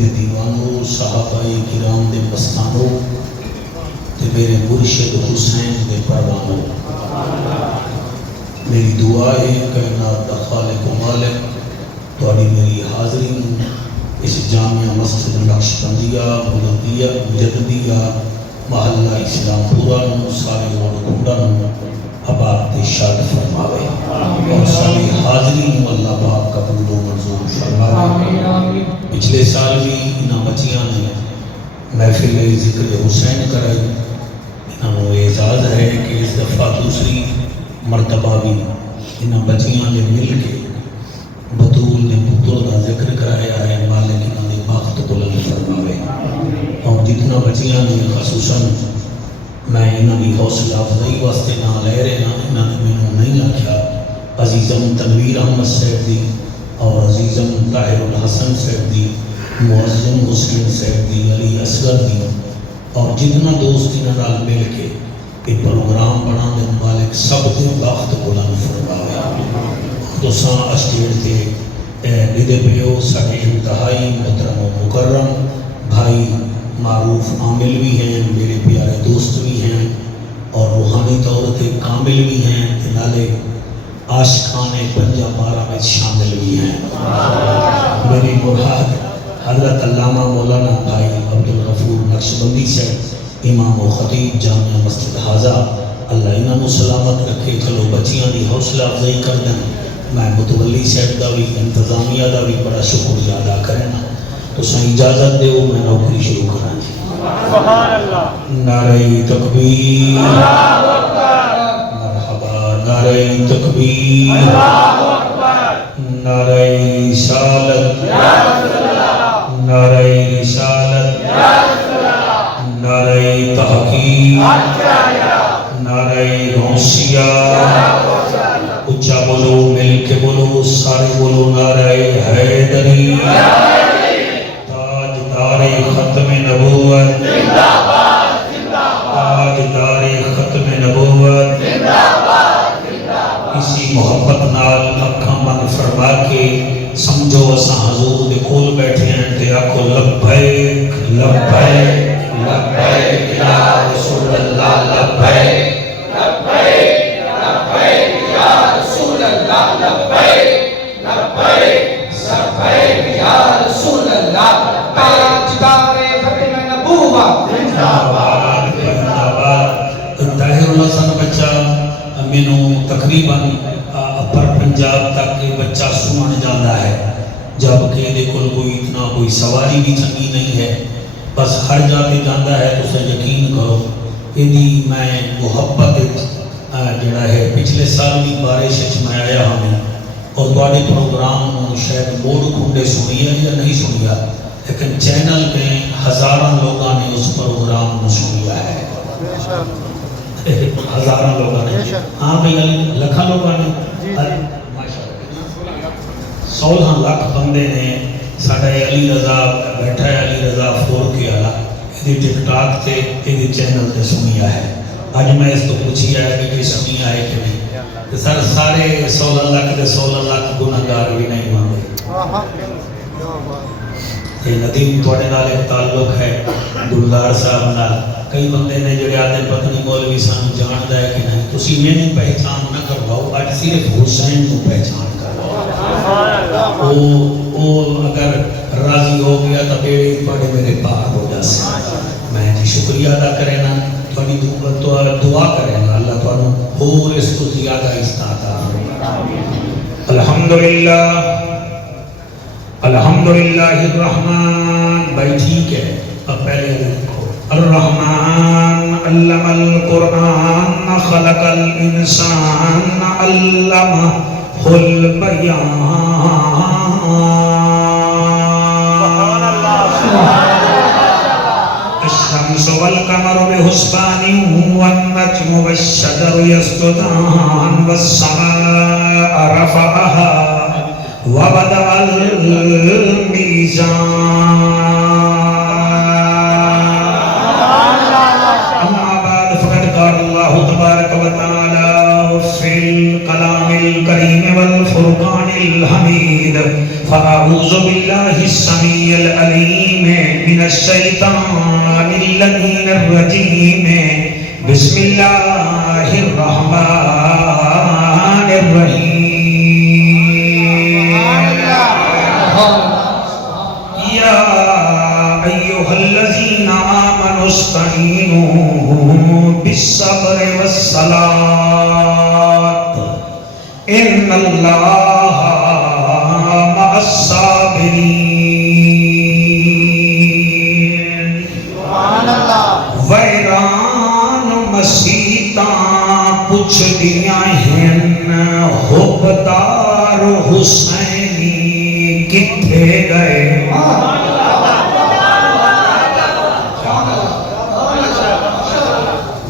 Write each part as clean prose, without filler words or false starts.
دے دیوانوں، صحابہ کرام دے مستانوں تے میرے مرشد حسین دے پروانوں، میری دعا ہے کائنات دا خالق و مالک تھوڑی میری حاضری اس جامعہ مسجد نقشبندیہ مجددیہ محلہ اسلام پورا سارے موڑ کنڈا آباد تے شاد فرماوے اور ساری حاضری اللہ پاک قبول و منظور فرماوے۔ پچھلے سال بھی انہاں بچیاں نے محفل ذکر حسین کرائی، انہوں اعزاز ہے کہ اس دفعہ دوسری مرتبہ بھی انہاں بچیاں نے مل کے بطول نے پتر دا ذکر کرایا ہے، مالک انہاں نے بخت بلند فرماوے۔ اور جتنا بچیاں نے خصوصاً میں انہاں کی حوصلہ افزائی واسطے نہ لے رہے نا، انہاں نے میں نہیں آکھیا عزیزم تنویر احمد صاحب دی اور عزیزم طاہر الحسن صاحب دی، معظم حسین صاحب دی، علی اصغر دی اور جتنا دوست انہاں نال مل کے یہ پروگرام بنا دے مالک سب دے بخت بلند فرماوے۔ دوساں اسٹیج تے ندے پیو ساڑھے انتہائی محترم و مکرم بھائی معروف عامل بھی ہیں، میرے پیارے دوست بھی ہیں اور روحانی طور پہ کامل بھی ہیں، نالے عاشقان پنجہ بارہ میں شامل بھی ہیں۔ میری مراد حضرت علامہ مولانا بھائی عبدالغفور نقشبندی سے امام و خطیب جامعہ مسجد حاضہ، اللہ انہوں سلامت رکھے۔ چلو بچیاں دی حوصلہ افزائی کر دیں، میں متولی صاحب دا بھی انتظامیہ دا بھی بڑا شکریہ ادا کرنا۔ تو سائیں اجازت دے وہ میں نوکری شروع کرنا جی۔ سبحان اللہ، نعرہ تکبیر، اللہ اکبر، مرحبا، نعرہ تکبیر، اللہ اکبر، نعرہ رسالت، یا رسول اللہ، نعرہ رسالت، یا رسول اللہ، نعرہ تحقیق، نعرہ غوثیہ، اچھا بولو مل کے بولو سارے بولو نعرہ حیدری، تاجدار ختم نبوت، تاجدار ختم نبوت، اسی محبت نال اکھاں بند فرما کے سمجھو اساں حضور دے کول بیٹھے ہیں تے آکھو لبیک لبیک لبیک یا رسول اللہ، لبیک لبیک لبیک یا رسول اللہ، لبیک لبیک لبیک یا رسول اللہ، تاجدار ختم نبوت، زندہ باد زندہ باد۔ طاہر الحسن بچہ مینوں تقریباً اپر پنجاب تک بچہ سنن جاتا ہے، جبکہ دے کول کوئی اتنا کوئی سواری بھی چنگی نہیں ہے، بس ہر جاتے جاتا ہے تو اسے یقین کرو یہ میں محبت جڑا ہے پچھلے سال بھی بارش میں آیا ہمیں اور بڑے پروگرام شاید موڑ کھنڈے سنیا یا نہیں سنیا، لیکن چینل پہ ہزاروں لوگوں نے اس پروگرام کو سنیا ہے، ہزاروں لوگوں نے، ہاں بھئی لکھا لوگوں نے، 16 لاکھ بندے نے ساڑھے علی رضا بیٹھا ہے، علی رضا فور کے آلہ یہ ٹک ٹاک تے یہ چینل تے سنیا ہے۔ آج میں اس تو پوچھی ہے کہ یہ سنیا ہے کہ نہیں، سر سارے 16 لاکھ تے 16 لاکھ گناہگار بھی نہیں مانگے۔ یہ ندیم توڑے نال ایک تعلق ہے گلدار صاحب نال، کئی بندے نے جو آدھے پتنی مولوی سان جاندہ ہے کہ نہیں، تسی میں نہیں پہچان نہ کرواؤ، آج صرف حسین کو پہچان کرواؤ۔ وہ اگر راضی ہو گیا تو بیڑی پڑے میرے پاک ہو جاسے۔ میں جی شکریہ ادا کرنا، تھوڑی دعا کرنا اللہ تعالیٰ اور اس کو زیادہ استعداد فرمائے۔ الحمدللہ الحمدللہ الرحمن، بھائی ٹھیک ہے، اب پہلے دیکھو الرحمن علم القرآن خلق الانسان علمہ البیان، الشمس والقمر بحسبان والنجم والشجر يسجدان والسماء رفعها ووضع الميزان، أما بعد فقد قال الله تبارك وتعالى في الكلام الكريم والفرقان الحميد، فأعوذ باللہ السمیع العلیم من الشیطان اللعین الرجیم بسم اللہ الرحمن الرحیم یا ایہا الذین آمنوا استعینوا بالصبر والصلاة ان اللہ مع الصابرین ویران مسیطاں پچھ دیاں ہیں حبدار حسینی کتھے گئے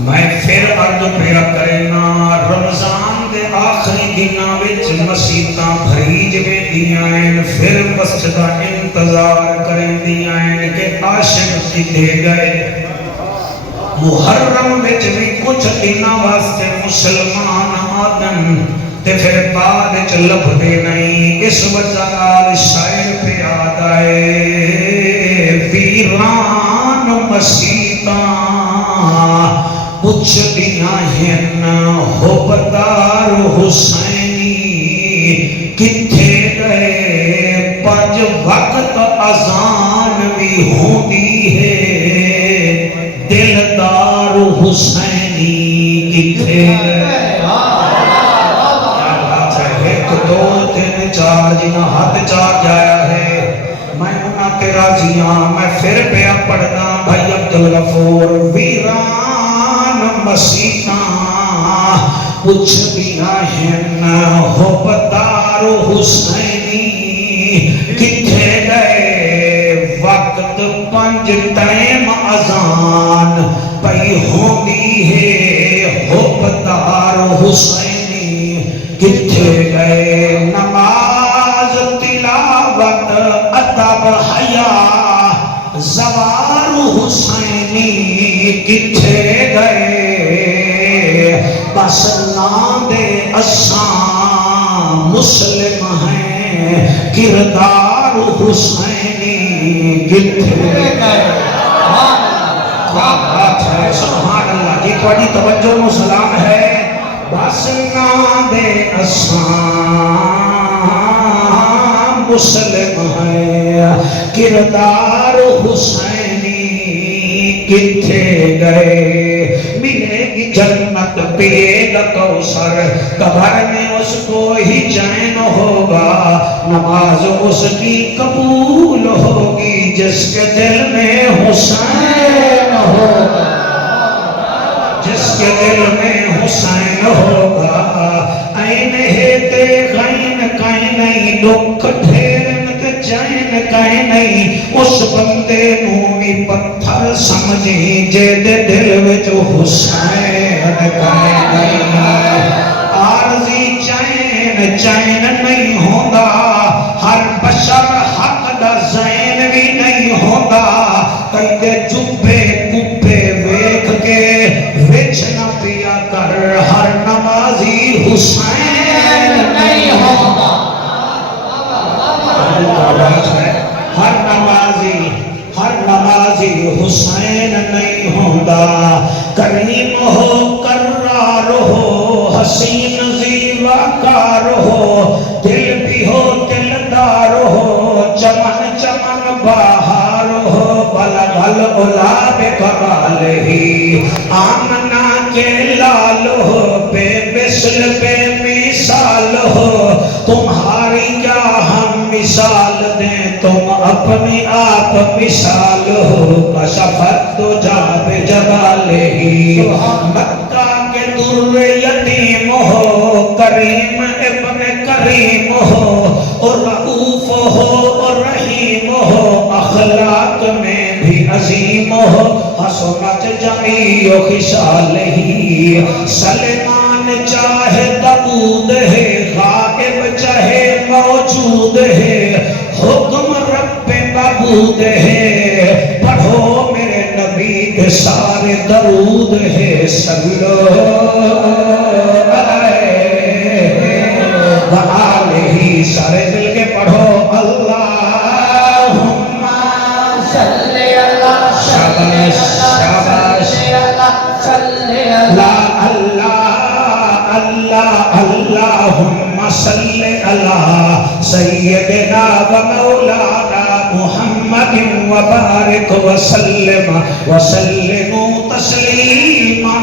میں پھر عرض پیرا کرنا رمضان دے آخری دنوں وچ مسیطاں بھریج میں دیاں ہیں پھر مسجدہ انتظار کریں دیاں ہیں کہ عاشق کتے گئے محرم وچ بھی کچھ دنوں واسطے مسلمان آدم تے پھر بعد چ لبھدے نہیں اس وجہ نال شاعر پہ یاد آئے ویران مسیطاں پچھ دیاں ہیں حبدار حسینی کتھے گئے پنج وقت اذان بھی ہوندی ہے دلدار حسینی کتھے گئے ایک دو تین چار جنہ ہاتھ چار جایا ہے میں انہاں پہ راضیاں میں پھر پہ پڑھنا بھائی عبدالغفور ویران مسیطاں پچھ دیاں ہیں حبدار حسینی کتھے گئے وقت پنج ٹائم اذان پئی ہوندی ہے حبدار حسینی کتھے گئے نماز تلاوت ادب حیا زوار حسینی کتھے گئے بس نام دے اساں مسلم ہیں کردار حسینی کتھے گئے کیا بات ہے سبحان اللہ جی تھوڑی توجہ و سلام ہے بس نام دے اساں مسلم ہیں کردار حسینی کتھے گئے ملے گی جنت پیے گا کوثر قبر میں اس کو ہی چین ہوگا نماز اس کی قبول ہوگی جس کے دل میں حسین ہوگا جس کے دل میں حسین ہوگا این ہے تے غین کائیں نہیں دکھ ڈھیرن تے چین کائیں نہیں اس بندے نومی پتھر سمجھی جے دے دل وچ حسین کائیں نہیں عارضی چین چین نہیں ہوندہ ہر بشر حق دا زین بھی نہیں ہوندہ کئی دے جبے کپے ویکھ کے وچ نہ پیا کر ہر نمازی حسین نہیں ہوندہ ہر نمازی حسین نہیں ہوندہ کریم ہو کرار ہو حسین زیوکار ہو دل بھی ہو دلدار ہو چمن چمن بہار ہو بلغل اولاد کمال ہی آمنہ کے لال ہو بے مثل بے مثال ہو تمہاری کیا ہم مثال دیں تم اپنی آپ مثال ہو کشفت دو جاب جبال ہی مکہ کے در یتیم ہو کریم ابن کریم ہو اور رعوف ہو اور رحیم ہو اخلاق میں بھی عظیم ہو حسنت جمیع خصال ہی سلیمان چاہے داؤد ہے غائب چاہے موجود ہے حکم رب معبود ہے پڑھو میرے نبی کے سارے درود ہے صلو علیہ وآلہ سارے دل کے پڑھو اللہ سیدنا و مولانا محمد وبارک وسلم وسلموا تسلیما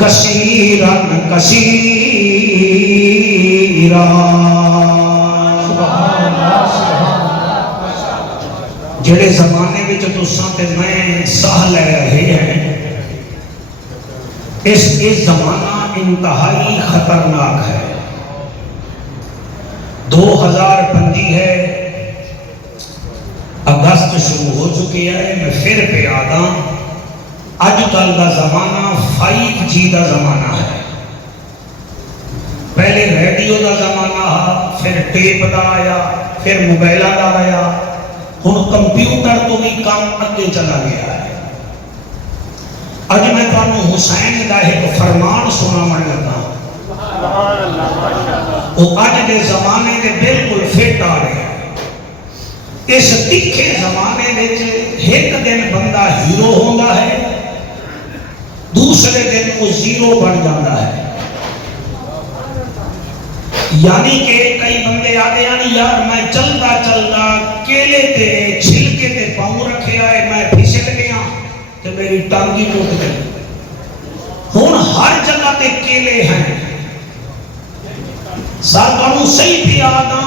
کثیرا کثیرا. جڑے زمانے میں تساں تے میں ساہ لے رہے ہیں، اس زمانہ انتہائی خطرناک ہے. 2025 ہے، اگست شروع ہو چکی ہے. میں پھر پہ آدھا اج کل کا زمانہ 5G کا زمانہ ہے. پہلے ریڈیو کا زمانہ ہے، پھر ٹیپ کا آیا، پھر موبائل کا آیا، ہن کمپیوٹر تو بھی کام اگے چلا گیا ہے. اج میں تمہیں حسین کا ایک فرمان سناون لگا. وہ اج کے زمانے کے بالکل فٹ آ رہے ہیں. اس تکھے زمانے میں ایک دن بندہ ہیرو ہوتا ہے، دوسرے دن وہ زیرو بن جاتا ہے. یعنی کہ کئی بندے آتے ہیں یار میں چلتا چلتا کیلے تے چھلکے تے پاؤں رکھے آئے، میں پھسل گیا تو میری ٹانگی ٹوٹ گئی. ہن ہر جگہ تے کیلے ہیں. ساروں صحیح پہ آدھا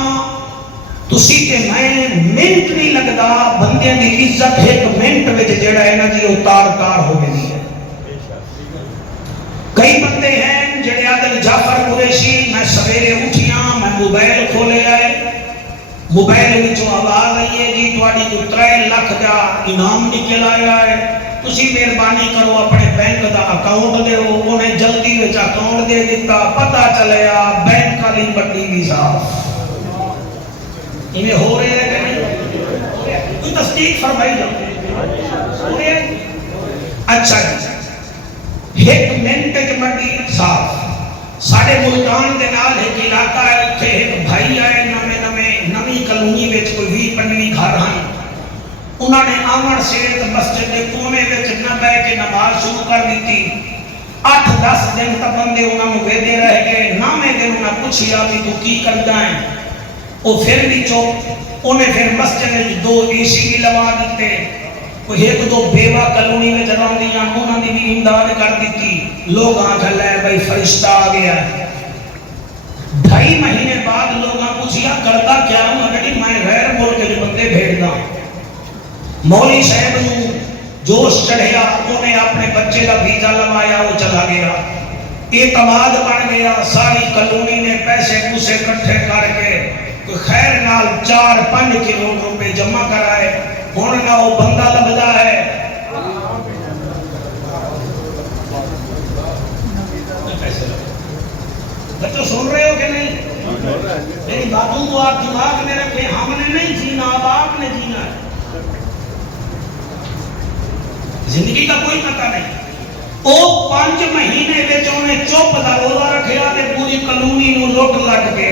تسی تے میں منٹ نہیں لگتا بندے دی عزت ایک منٹ میں جڑا ہے نا جی اتار تار ہو گئی ہے. کئی بندے ہیں جڑے آدھے جعفر قریشی میں سویرے اٹھیاں میں موبائل کھولے آئے، موبائل میں جو آواز آئی ہے جی تواڈی کو 3 لاکھ دا انعام نکل آیا ہے، تسی مہربانی کرو اپنے بینک دا اکاؤنٹ دیو. انہیں جلدی وچ اکاؤنٹ دے دیتا. پتہ چلیا بینک والی بٹی بھی صاف. یہ ہو رہے ہیں کہ نہیں؟ کوئی تصدیق فرمائی جاؤ. ہو رہے ہیں. اچھا جی ایک منٹ کی منڈی صاف. ساڑھے ملتان دے نال ایک علاقہ ہے، اتھے ایک بھائی آئے نمی کلونی وچ کوئی 20-25 گھر ہیں. انہوں نے آمن سیت مسجد کے کونے وچ نہ بیٹھ کے نماز شروع کر دیتی. 8-10 دن تک بندے انہوں نے ویدے رہ گئے. نامے دن انہوں نے پوچھیا بھی تو کی کرتا ہے؟ وہ پھر بھی چوپ. انہیں پھر مسجد میں 2 AC بھی لگا دیتے. کوئی 1-2 بیوہ کلونی میں جران دیا انہوں نے بھی امداد کر دیتی. لوگ آنکھ لائے بھائی فرشتہ آ گیا. 2.5 مہینے بعد لوگاں پوچھیا کرتا کیا ہوں؟ میں غیر ملک کے بندے بھیجنا. مولوی صاحب نے جوش چڑھیا، انہیں اپنے بچے کا ویزا لگایا، وہ چلا گیا. اعتماد بن گیا. ساری کلونی نے پیسے پوسے کٹھے کر کے خیر نال 4-5 کروڑ روپے جمع کرائے. ہن نہ وہ بندہ لگتا ہے. بچوں سن رہے ہو کہ نہیں؟ میری باتوں کو آپ دماغ میں رکھیں. ہم نے نہیں جینا، اب آپ نے جینا ہے. زندگی کا کوئی پتہ نہیں. وہ 5 مہینے میں چپ دا روزہ رکھیا تے پوری کلونی نو لٹ لٹ کے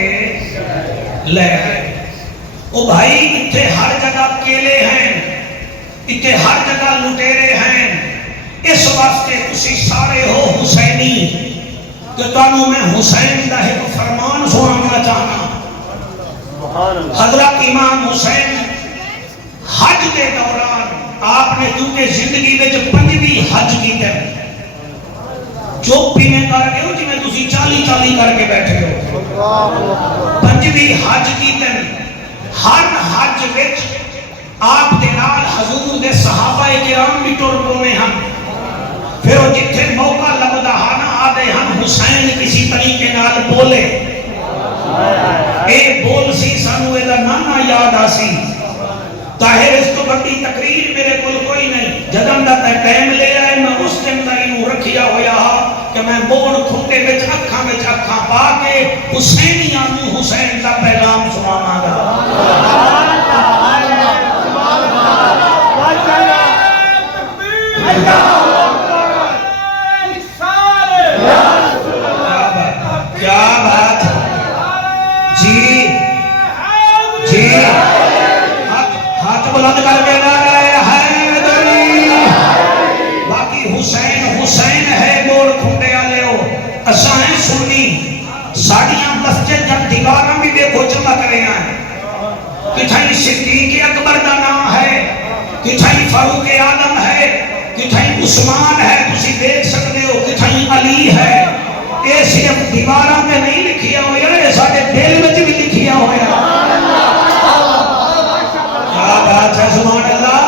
لے گئے. وہ بھائی اتنے ہر جگہ کیلے ہیں، اتنے ہر جگہ لٹیرے ہیں. اس واسطے تسی سارے ہو حسینی کہ تانوں میں حسین دا ایک فرمان سنانا چاہنا. حضرت امام حسین حج کے دوران آپ نے کیونکہ زندگی میں جو 5ویں حج کی ہے چوپ بھی میں کر کے ہو جی میں تسی 40 کر کے بیٹھے ہو. 5ویں حج کی ہے. ہر حج وچ آپ دے نال حضور دے صحابہ کرام بھی ٹر پونے ہیں. پھر وہ جتھے موقع لگتا ہے نا آدھے ہم حسین کسی طریقے نال بولے. اے بول سی سانو اے دا نانا یاد آسی. طاہر اس کو بڑی تقریر میرے کول کوئی نہیں. جدم دا ٹائم لے آئے میں اس دن دا انہوں رکھیا ہویا کہ میں بوڑ کھوٹے وچ اکھاں پا کے حسینی آنو حسین دا پیغام سنانا گا. کیا بات جی جی ہاتھ بلند کر کے نعرہ حیدری. باقی حسین ہے موڑ کھنڈے والے ہو. اساں سنی ساڑیاں مسجد جب دیواراں بھی دیکھو چمک رہے ہیں. کتھائی صدیق اکبر دا نام ہے، کتھائی فاروق اعظم ہے، کتھائی عثمان ہے، تسی دیکھ سکتے ہو کتھائی علی ہے۔ یہ صرف دیواراں تے نہیں لکھیا ہویا، یہ سارے دل وچ بھی لکھیا ہویا۔ کیا بات ہے، سبحان اللہ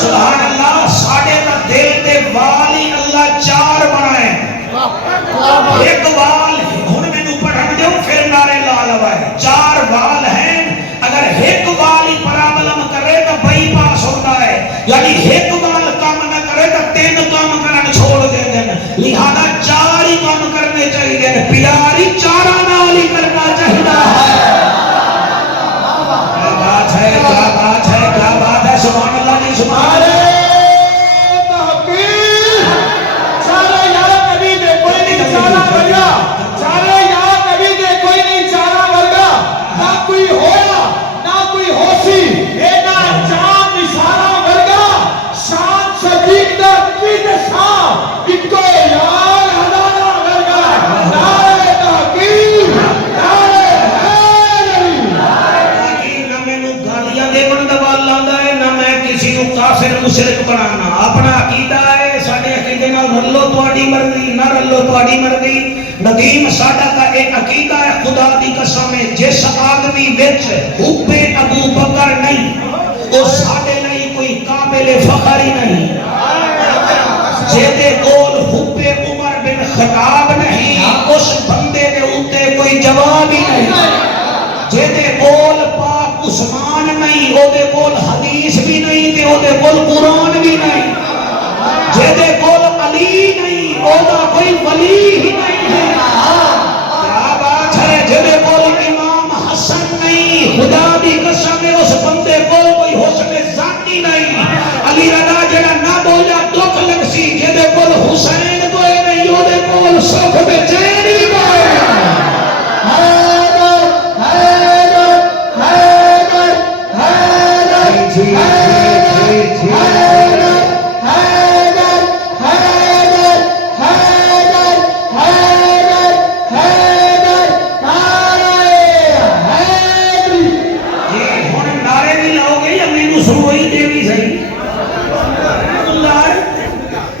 سبحان اللہ۔ ساڑے تا دل تے وال ہی اللہ چار بنائے، ایک وال ہن میں نو پڑھن دیو پھر نعرے لا لوائے، چار وال ہیں، اگر ایک وال ہی پرابلم کرے تو بائی پاس ہوتا ہے، یعنی ایک وال کام نہ کرے تو تین کام کرنا چھوڑ دے دیں، لہذا چار ہی کام کرنے چاہیے، پیاری چارہ نال ہی کرنا چاہیے۔ کیا بات ہے کیا بات ہے کیا بات ہے، سبحان اللہ نہیں سبحان اللہ۔ کافر مشرک بنانا اپنا عقیدہ ہے، ساڈے عقیدے نال رلو تہاڈی مرضی نہ رلو تہاڈی مرضی۔ ندیم ساڈا کا ایک عقیدہ ہے، خدا دی قسم ہے، جس آدمی وچ حب ابو بکر نہیں وہ ساڈے لئی کوئی قابل فخر ہی نہیں، جے کول حب عمر بن خطاب نہیں اس بندے دے اوتے کوئی جواب ہی نہیں، جے کول پاک عثمان نہیں او دے کول حدیث بھی نہیں تے او دے کول قرآن بھی نہیں، جے دے کول علی نہیں او دا کوئی ولی ہی نہیں ہے۔ کیا بات ہے، جے دے کول امام حسن نہیں، خدا دی قسم ہے اس بندے کول کوئی حسن ذاتی نہیں، علی رضا جڑا نہ بولا دکھ لگ سی، جے دے کول حسین کوئی نہیں او دے کول سکھ بے چین بھی کوئی نہیں۔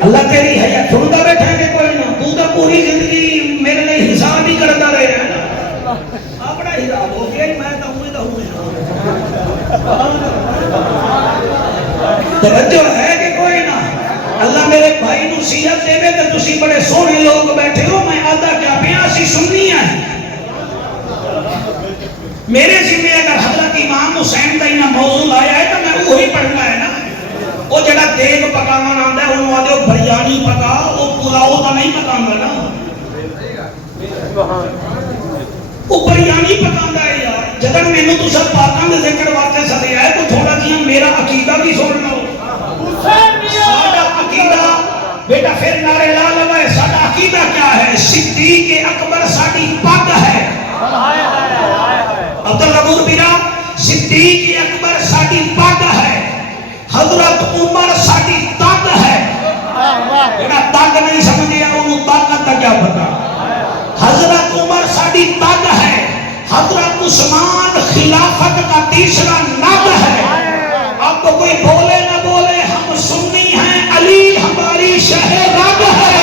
اللہ تیری ہے یا چھوڑتا بیٹھا ہے کوئی نہ، تو تو پوری زندگی میرے لئے حساب ہی کرتا رہے ہیں، اپنا حساب ہو گیا میں تو ہوئے تو ہوئے۔ توجہ ہے کہ کوئی نہ، اللہ میرے بھائی نو صحت دے دے تو تسی بڑے سونے لوگ بیٹھے ہو، میں آدھا کیا بیاسی سننی ہے میرے ذمہ اگر حضرت امام حسین کا انہا موضوع لایا ہے تو میں وہی پڑھنا ہے نا۔ وہ جڑا دیگ پکانا آندا ہے انہوں آدھے بریانی پکا، وہ پلاؤ تو نہیں پکانا نا، وہ بریانی پکانا ہے یار۔ جدن میں نے تو سب پاکان دے ذکر واسطے سدیا ہے تو تھوڑا جی میرا عقیدہ بھی سن لو۔ ساڈا عقیدہ بیٹا پھر نعرے لا لگائے، ساڈا عقیدہ کیا ہے؟ صدیق اکبر ساڈی پگ ہے۔ عبدالغفور بیرا، صدیق اکبر ساڈی پگ ہے، حضرت عمر ساڈی تگ ہے۔ جڑا تگ نہیں سمجھیا انہوں طاقت کا کیا پتا۔ حضرت عمر ساڈی تگ ہے، حضرت عثمان خلافت کا تیسرا نگ ہے۔ اب تو کوئی بولے نہ بولے ہم سنی ہیں، علی ہماری شہ رگ ہے۔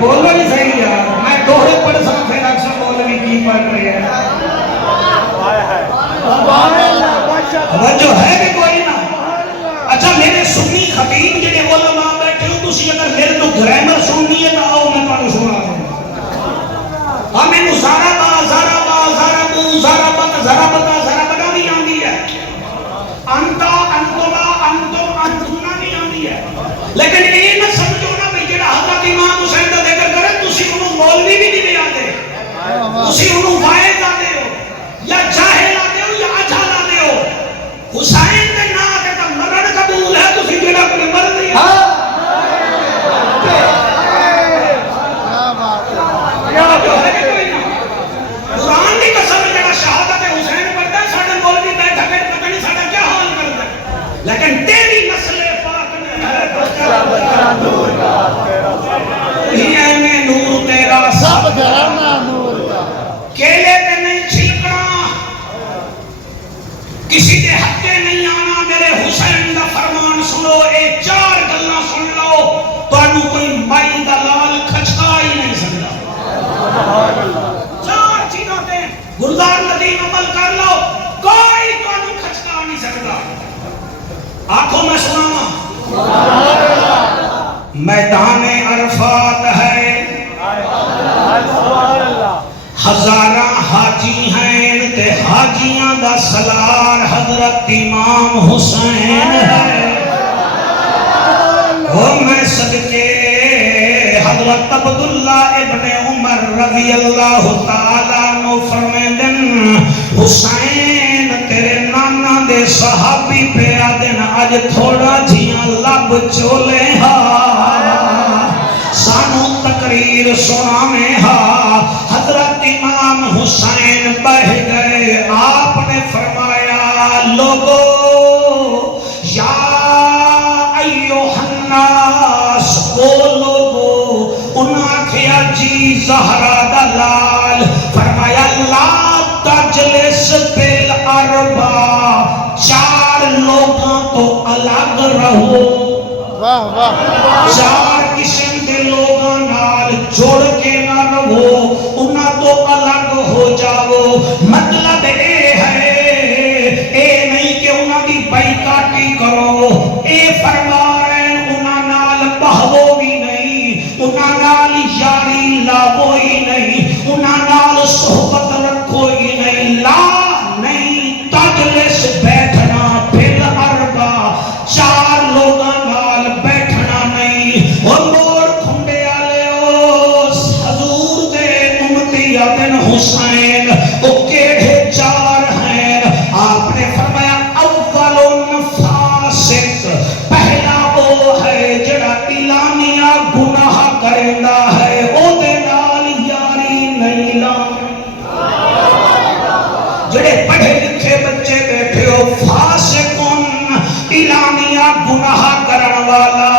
بولو نہیں صحیح یار، میں دوہرے پڑھ سکتا پھر اکثر مولوی کی پڑھ رہی ہے۔ توجہ ہے کہ کوئی نہ؟ اچھا میرے سنی خطیب جنہیں علماء بیٹھے ہو تسی اگر میرے تو گرامر سننی ہے تو آؤ میں پڑھ سنا دوں۔ ہمیں نو زارا با زارا با زارا بو زارا بتا زارا بتا زارا بتا بھی آندی ہے، انتا انتما انتم انتنا بھی آندی ہے، لیکن یہ نہ سمجھو نا بھئی جڑا حضرت امام حسین کا ذکر کرے تسی انہوں مولوی بھی نہیں آتے، تسی انہوں واحد آتے ہو یا جاہل آتے ہو یا اجھال آتے ہو۔ حسین نے نہ آتے تو مرن قبول ہے، تسی جڑا کوئی مرن نہیں ہے۔ قرآن کی قسم جڑا شہادت حسین میدان عرفات ہے، ہزاراں حاجی ہیں تے حاجیاں دا سلار حضرت امام حسین ہے۔ میں صدقے حضرت عبداللہ ابن عمر رضی اللہ تعالیٰ عنہ فرمیندن حسین تیرے نانا دے صحابی پہ آدن آج تھوڑا جیاں لب چولے ہا سانو تقریر سنانے ہا۔ حضرت امام حسین بہ گئے، آپ نے فرمایا لوگو یا الناس او لوگو، انہاں کیا جی زہرا دلال، فرمایا لا تجلس بالاربع، چار لوگاں تو الگ رہو، چار قسم دے لوگاں نال جوڑ کے نہ رہو، انہاں تو الگ ہو جاؤ۔ مطلب اے ہے اے نہیں کہ انہاں دی بائیکاٹی کرو، اے فرما بہو بھی نہیں، انہاں نال یاری لاؤ ہی نہیں، انہاں نال صحبت رکھو ہی نہیں، لا نہیں تجلس بیٹھنا پھر اربع، چار لوگاں نال بیٹھنا نہیں۔ اور موڑ کھنڈے آلے حضور دے امتی آدن حسین وہ کیڑے چار ہیں؟ آپ نے فرمایا اول فاسق، پہلا وہ ہے جڑا اعلانیہ گناہ کرنا ہے، او دے نال یاری نہیں لانی۔ جڑے پڑھے لکھے بچے بیٹھے ہو، فاسقن اعلانیہ گناہ کرن والا،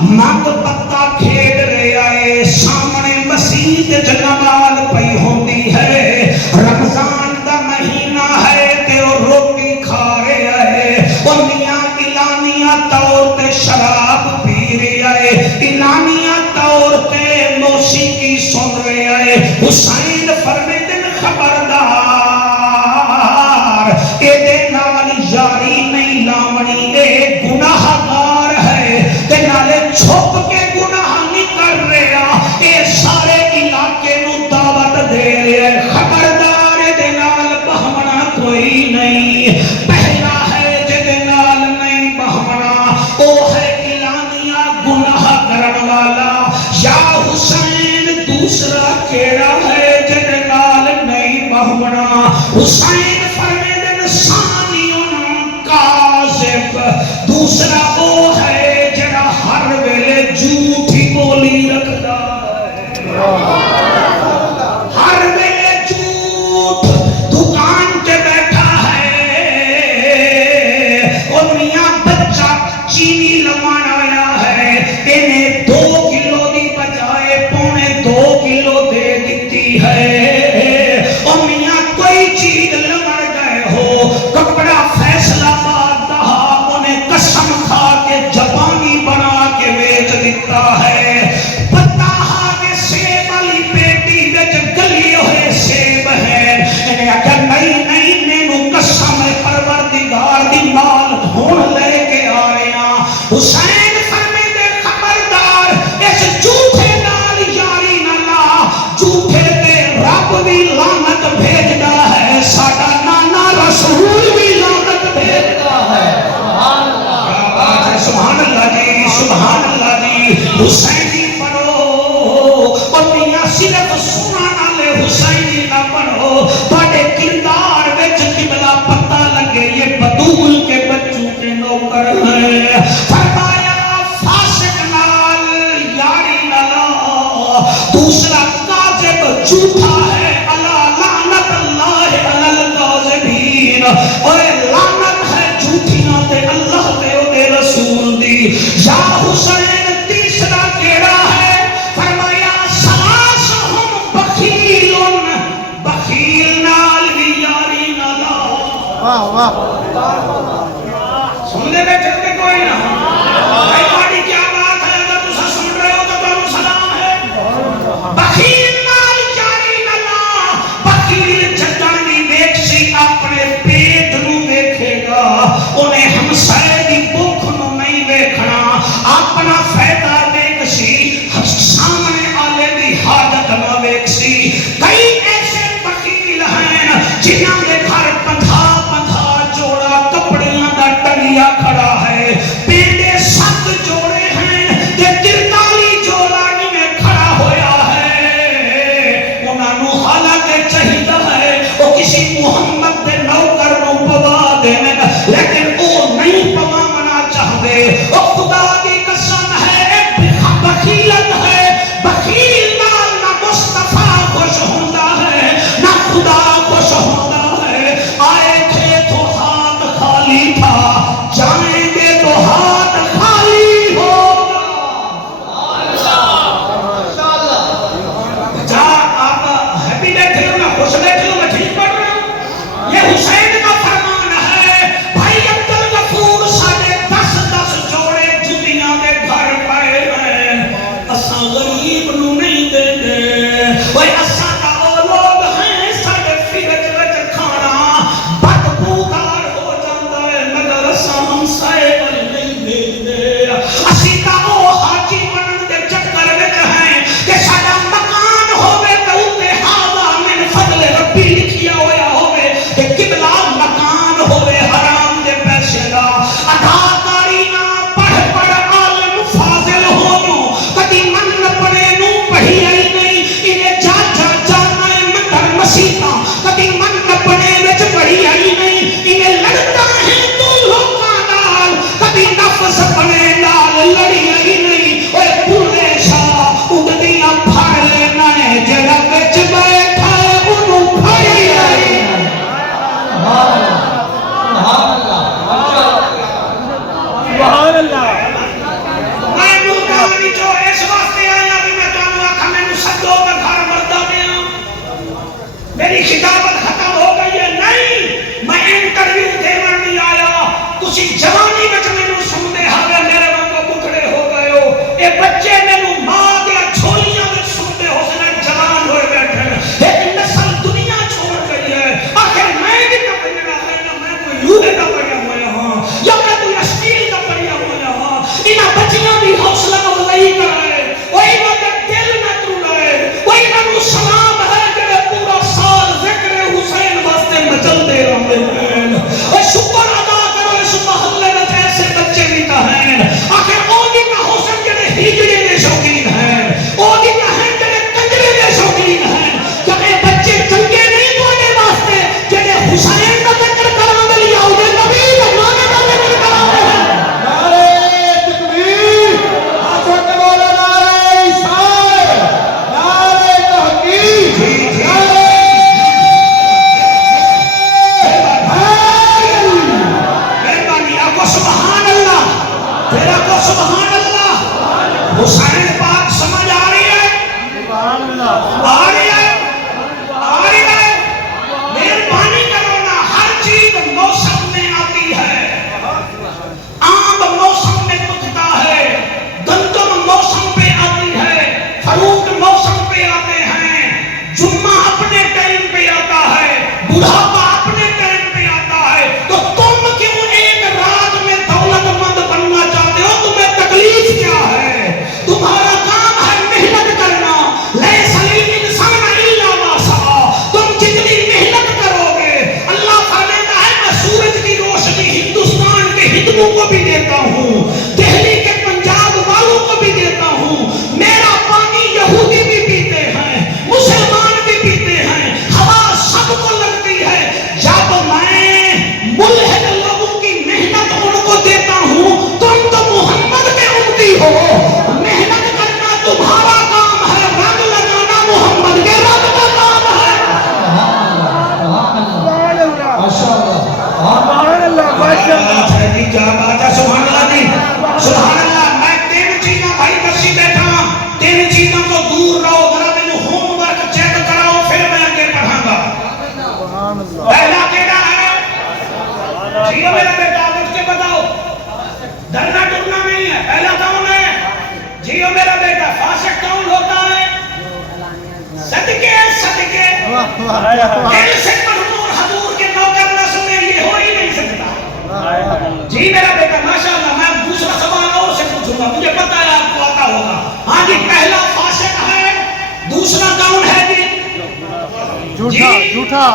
منگ پتا کھیل رہے آئے، سامنے مسجد نماز پئی ہوندی ہے، رمضان دا مہینہ ہے تے او روٹی کھا رہے آئے، اور میاں اعلانیہ طور تے شراب پی رہے آئے، اعلانیہ طور تے موسیقی سن رہے آئے۔ حسین فرمیدن خبردار اے دے نال یاری نہیں لامنی، اے گناہ گار ہے تے نالے چھپ کے گناہ نہیں کر رہا، اے سارے علاقے نو دعوت دے رہے ہیں، خبردار اے دے نال بہمنا کوئی نہیں۔ پہلا ہے جے دے نال نہیں بہمنا، او ہے اعلانیہ گناہ کرن والا۔ یا حسین دوسرا کیڑا ہے جے دے نال نہیں بہمنا؟ حسین فرمیدن ثانیٌ کاذب، دوسرا وہ ہے جڑا ہر ویلے جھوٹی بولی رکھدا ہے، ہر ویلے جھوٹ، دکان تے بیٹھا ہے، اور میاں بچہ چینی لمان آیا ہے، انہیں 2 کلو دی بجائے 2.25 کلو دے دیتی ہے، اور میاں کوئی چیز لمن گئے ہو، کپڑا فیصلہ باد دہا، انہیں قسم کھا کے جبانی بنا کے بیچ دیتا ہے۔ پتہ ہاں سیب والی پیٹی وچ گلی ہوئے سیب ہے، انہیں اگر نہیں مینوں قسم پروردگار دی مال ڈھونڈ لے کے آ رہے ہیں۔ حسین فرمیندے خبردار اس جھوٹے نال یاری نہ لا، جھوٹے تے رب بھی لعنت بھیجدا ہے، ساڈا نانا رسول بھی لعنت بھیجدا ہے۔ سبحان اللہ، کیا بات ہے، سبحان اللہ جی، سبحان اللہ جی۔ حسینی پڑھو، اور میاں صرف سننا والے حسینی نہ پڑھو، تھوڑے کردار وچ قبلہ پتہ لگے یہ بدول کے بچوں کے نوکر ہیں۔ فرمایا فاسق نال یاری نہ لا، دوسرا کاذب جھوٹا ہے، الا لعنت اللہ علی الکاذبین، اور لعنت ہے جھوٹیاں تے اللہ تے او دے رسول دی۔ یا حسین تیسرا کیڑا ہے؟ فرمایا سلاسہم بخیلن، بخیل نال بھی یاری نہ لا۔ واہ واہ، سن لے بیٹھے تے کوئی نہ، بھائی ماڑی کیا بات ہے، اگر تسا سن رہے ہو تو تمہیں سلام ہے۔ بخیل نال یاری نہ لا، بخیل جدن بھی ویکھ سی اپنے پیٹ نو ویکھے گا، انہیں ہمسائے دی بھوک نو نہیں ویکھنا، اپنا فائدہ ویکھ سی میری خطابت ختم ہو گئی ہے؟ نہیں، میں انٹرویو دینا نہیں آیا. تسی جوانی وچ مینوں سنتے ہاوے میرے وانگو بکھڑے ہو گئے ہو. اے بچے مینوں ماں دیا چھولیاں وچ سنتے ہو سن جوان ہوئے بیٹھے. ایک نسل دنیا چھوڑ گئی ہے. آخر میں بھی تو بننا ہے نا، میں کوئی لوہے کا بنیا ہوا ہاں یا میں کوئی اسٹیل کا بنیا ہوا ہاں. انہاں بچیاں دی حوصلہ افزائی کرائے، وہی وقت دل نہ توڑائے، وہی نہ سلام ہے جڑے پورا سال ذکر حسین واسطے مچلتے رہتے ہیں. اور شکر ادا کرو اس محلے میں ایسے بچے بھی تو ہیں. آخر وہ بھی نہ ہو سن جڑے ہجڑے کے شوقین ہیں، وہ بھی نہ ہیں جڑے کنجرے کے شوقین ہیں. جب یہ بچے چنگے نہیں ہونے واسطے جڑے حسین کا ذکر کرانے لے آؤ گے، نبی کے نانے کا ذکر کرانے ہیں. سبحان اللہ. حسین پاک سمجھ آ رہی ہے؟ آ رہی ہے؟ آ رہی ہے؟ مہربانی کرو نا، ہر چیز موسم میں آتی ہے. آم موسم میں پکتا ہے، گندم موسم پہ آتی ہے، فروٹ موسم پہ آتے ہیں، جمعہ اپنے ٹائم پہ آتا ہے، بڑھاپا اپنے ٹائم پہ آتا ہے. تو تم کیوں ایک رات میں دولت مند بننا چاہتے ہو؟ تمہیں تکلیف کیا ہے؟ تمہارا کام ہے محنت کرنا. لیس للانسان الا ما سعى. تم جتنی محنت کرو گے، اللہ فرماتا ہے میں سورج کی روشنی ہندوستان کے ہندوؤں کو بھی دیتا ہوں، دہلی کے پنجاب والوں کو بھی دیتا ہوں. میرا پانی یہودی بھی پیتے ہیں، مسلمان بھی پیتے ہیں، ہوا سب کو لگتی ہے. جب میں ملحد لوگوں کی محنت ان کو دیتا ہوں، تم تو محمد کے امتی ہو. محنت کرنا تمہارا کام ہے، رنگ لگانا محمد کے رنگ کا کام ہے. کیا بات ہے! سبحان اللہ جی، سبحان اللہ. میں تین چیزاں بھائی دسی بیٹھا، تین چیزوں کو دور رہو. ذرا مینوں ہوم ورک چیک کراؤ، پھر میں آگے پڑھاں گا. پہلا کیڑا ہے؟ جیو میرا بیٹا، اٹھ کے بتاؤ. ڈرنا ڈرنا نہیں ہے. پہلا کون ہے؟ جیو میرا بیٹا. فاسق کون ہوتا ہے؟ صدقے صدقے دل سے مغرور حضور کے نوکر نہ سنے، یہ ہو ہی نہیں سکتا. جی میرا بیٹا ماشاءاللہ. میں دوسرا سوال اور سے پوچھوں گا، مجھے پتا ہے آپ کو آتا ہوگا. ہاں جی، پہلا فاسق ہے. دوسرا کون ہے جی؟ جھوٹا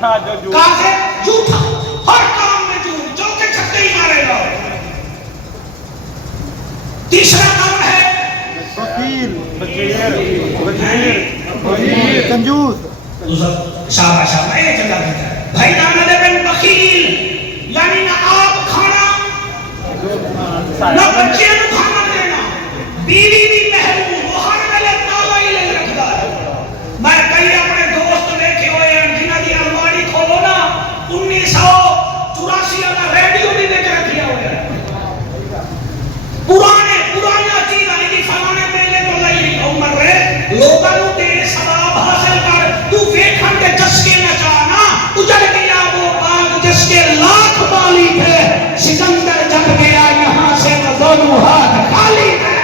کافر، جھوٹا، ہر کام میں جھوٹ، چوکے چھکے ہی مارے گا. تیسرا کون ہے؟ کنجوس. شاباش شاباش، یہ چلا دیتا ہے بھائی. نانا دے بن بخیل، یعنی نہ آپ کھانا نہ بچے نو کھانا دینا. بیوی بھی محروم، وہ ہر ویلے تالا ہی لے رکھتا ہے. میں کئی اپنے دوست دیکھے ہوئے ہیں جنہاں دی الماری کھولو نا 1984 والا ریڈیو بھی دیکھ رکھیا ہوا ہے. پرانا چیزاں دی فلانے میلے تو لئی عمر رہے لوگاں نو دے ثواب حاصل کر. تو ویکھن دے چسکے نہ جانا. اجڑ گیا وہ باغ جس کے لاکھ مالی تھے، سکندر جب گیا یہاں سے تو دونوں ہاتھ خالی تھے.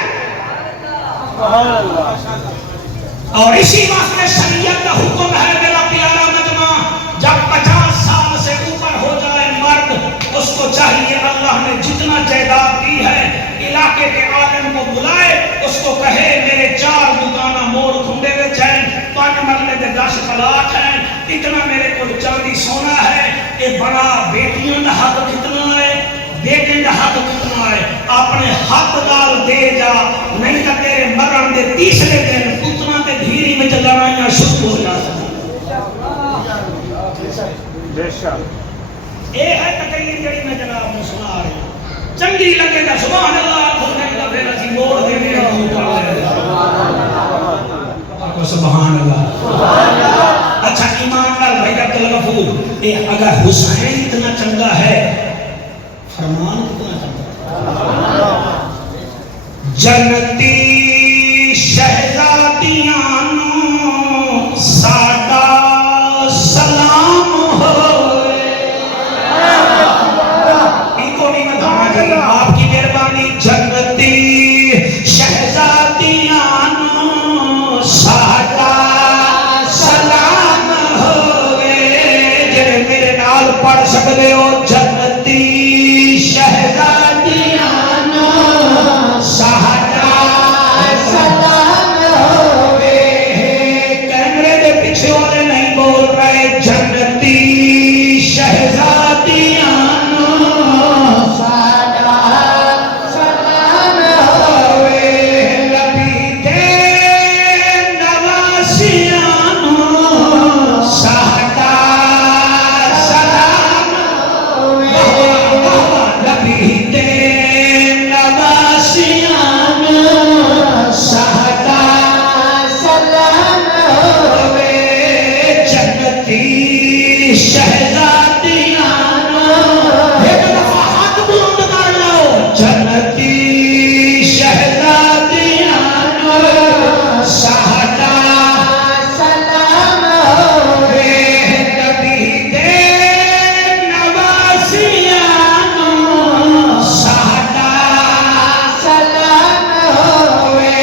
اور اسی واسطے شریعت کا حکم ہے میرا پیارا مجمع، جب 50 سال سے اوپر ہو جائے مرد، اس کو چاہیے اللہ نے جتنا جائیداد دی ہے علاقے کے عالم کو بلائے، اس کو کہے میرے 4 دکانہ موڑ کھنڈے وچ ہیں، 5 مرلے دے 10 پلاٹ ہیں، اتنا میرے کو چاندی سونا ہے. یہ بڑا بیٹیاں دا حق کتنا ہے، بیٹے دا حق کتنا ہے. اپنے حق نال دے جا، نہیں تو تیرے مرن دے تیسرے دن پتراں تے دھیری وچ لڑائیاں شروع ہو جاندیاں. یہ ہے تقریر جڑی میں جناب نو سنا رہی ہوں. چنگی لگے گا سبحان اللہ آخو، نہیں تو پھر اسی موڑ دے دے آخو سبحان اللہ. اچھا ایمان نال بھائی عبد الغفور، اگر حسین اتنا چنگا ہے، فرمان کتنا چنگا ہے. جنتی شہزادیاں نو ساڈا پڑھ سکتے ہو جنتی شہزادیاں ساڈا سلام ہوے کیمرے دے پیچھے والے نہیں بول رہے جنتی شہزادیاں ساڈا سلام ہوے نبی دے نواسیاں ساڈا سلام ہوے نبی دے نواسیاں ساڈا سلام ہوے جنتی شہزادیاں ایک دفعہ ہاتھ بلند کر لو جنتی شہزادیاں ساڈا سلام ہوے نبی دے نواسیاں ساڈا سلام ہوے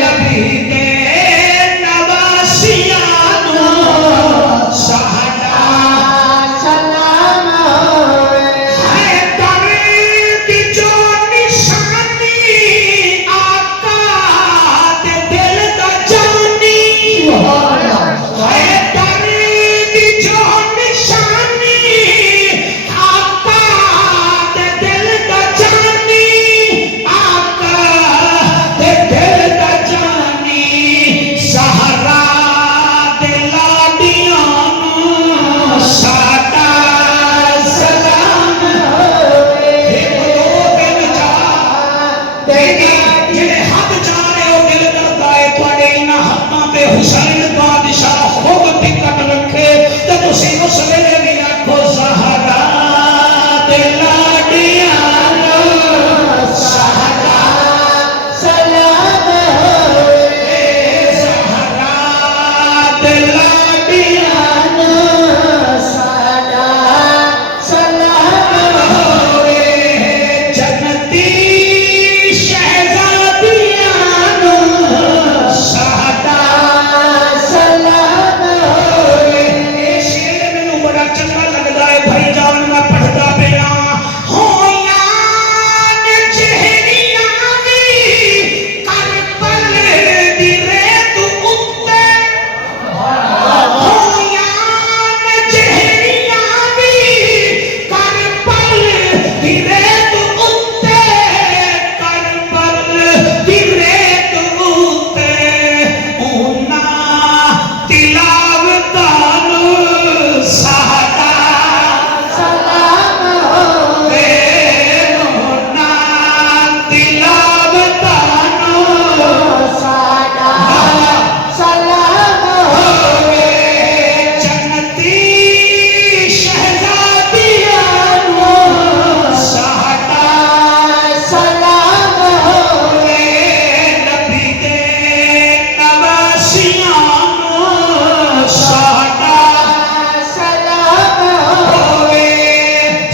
نبی دے نواسیاں ساڈا سلام ہوے ہے در دی جو نشانی آقا دے دل دا جانی ہے در دی جو نشانی آقا دے دل دا جانی آقا دے دل دا جانی سہارا دے لاڈیاں ساڈا سلام ہوے ایک دو دن جا جڑے حد جا رہے ہو دل کرتا ہے تھوڑے انہاں ہاتھاں پہ حسین بادشاہ خوب ٹکٹ رکھے تے تسی اس ویلے بھی آکھو سہارا تے لاڈیاں ساڈا سلام ہوے سہارا تے لاڈیاں ساڈا سلام ہوے جنتی شہزادیاں ساڈا سلام ہوے اے شعر مینوں بڑا چنگا لگدا ہے بھائی جان میں پڑھدا پیا ہویاں نے چہریاں وی کربل دی ریت اُتے ہویاں نے چہریاں وی کربل دی ریت اُتے کربل دی ریت اُتے انہاں تلاوتاں ساڈا سلام ہوے انہاں تلاوتاں ساڈا سلام ہوے جنتی شہزادیاں ساڈا سلام ہوے نبی دے نواسیاں ساڈا سلام ہوے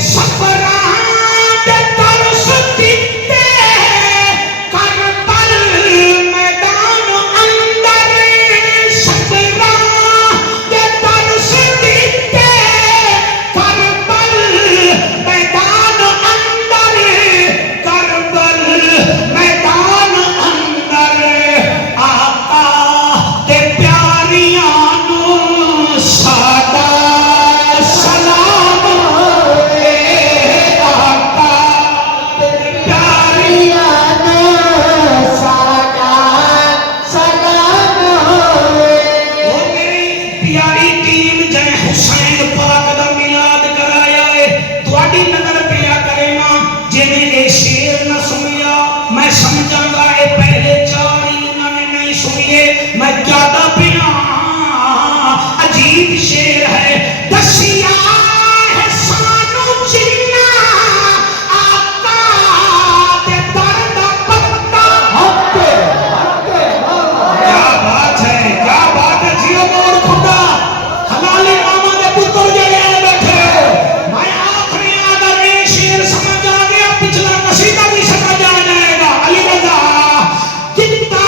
صبراں دے ترس دتے کربل میدان اندر صبراں دے ترس دتے کربل میدان اندر کربل میدان اندر آقا تے پیاریاں ساڈا سلام ہوے آقا تے پیاریاں ساڈا سلام ہوے او میری پیاری ٹیم جے حسین پاک دا میلاد کرایا ہے تواڈی نظر پیا کرے نا جے میں اے شعر نہ سنیا میں سمجھاں گا اے پہلے چار ہی انہاں نے نہیں سنیے میں کیا دا پیا عجیب شعر ہے دسیا ہے سانو جنہ آقا دے در دا پتہ کیا بات ہے جیو مور خدا حلالی ماما دے پتر جڑے آئے بیٹھے ہو میں آخری آدھا یہ شعر سمجھ آ گیا پچھلا قصیدہ بھی سمجھ آ جائے گا علی رضا جتا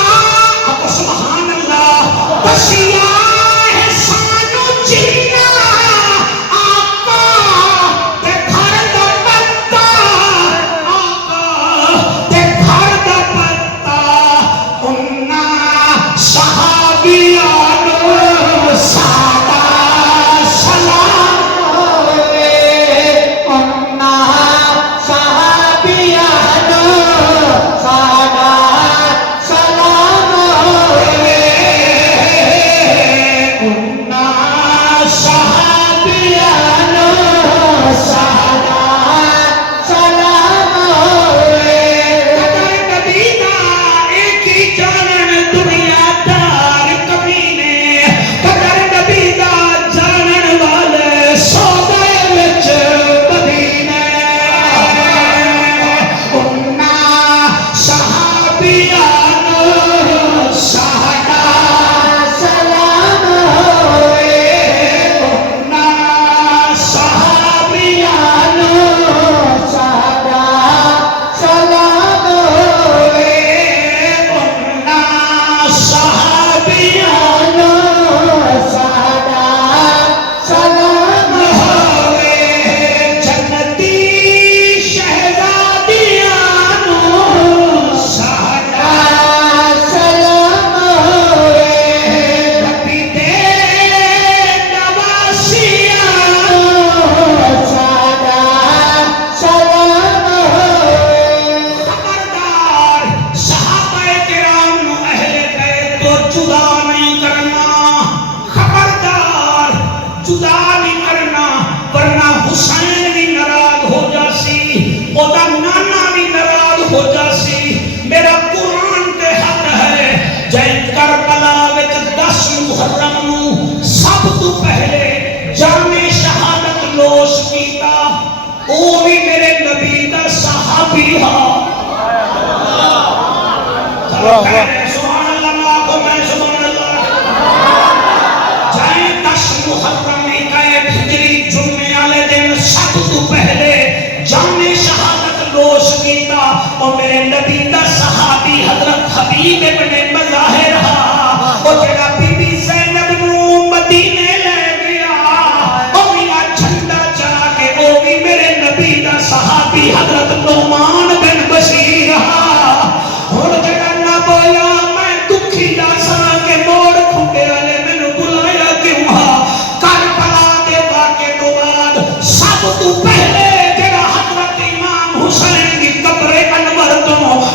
اب سبحان اللہ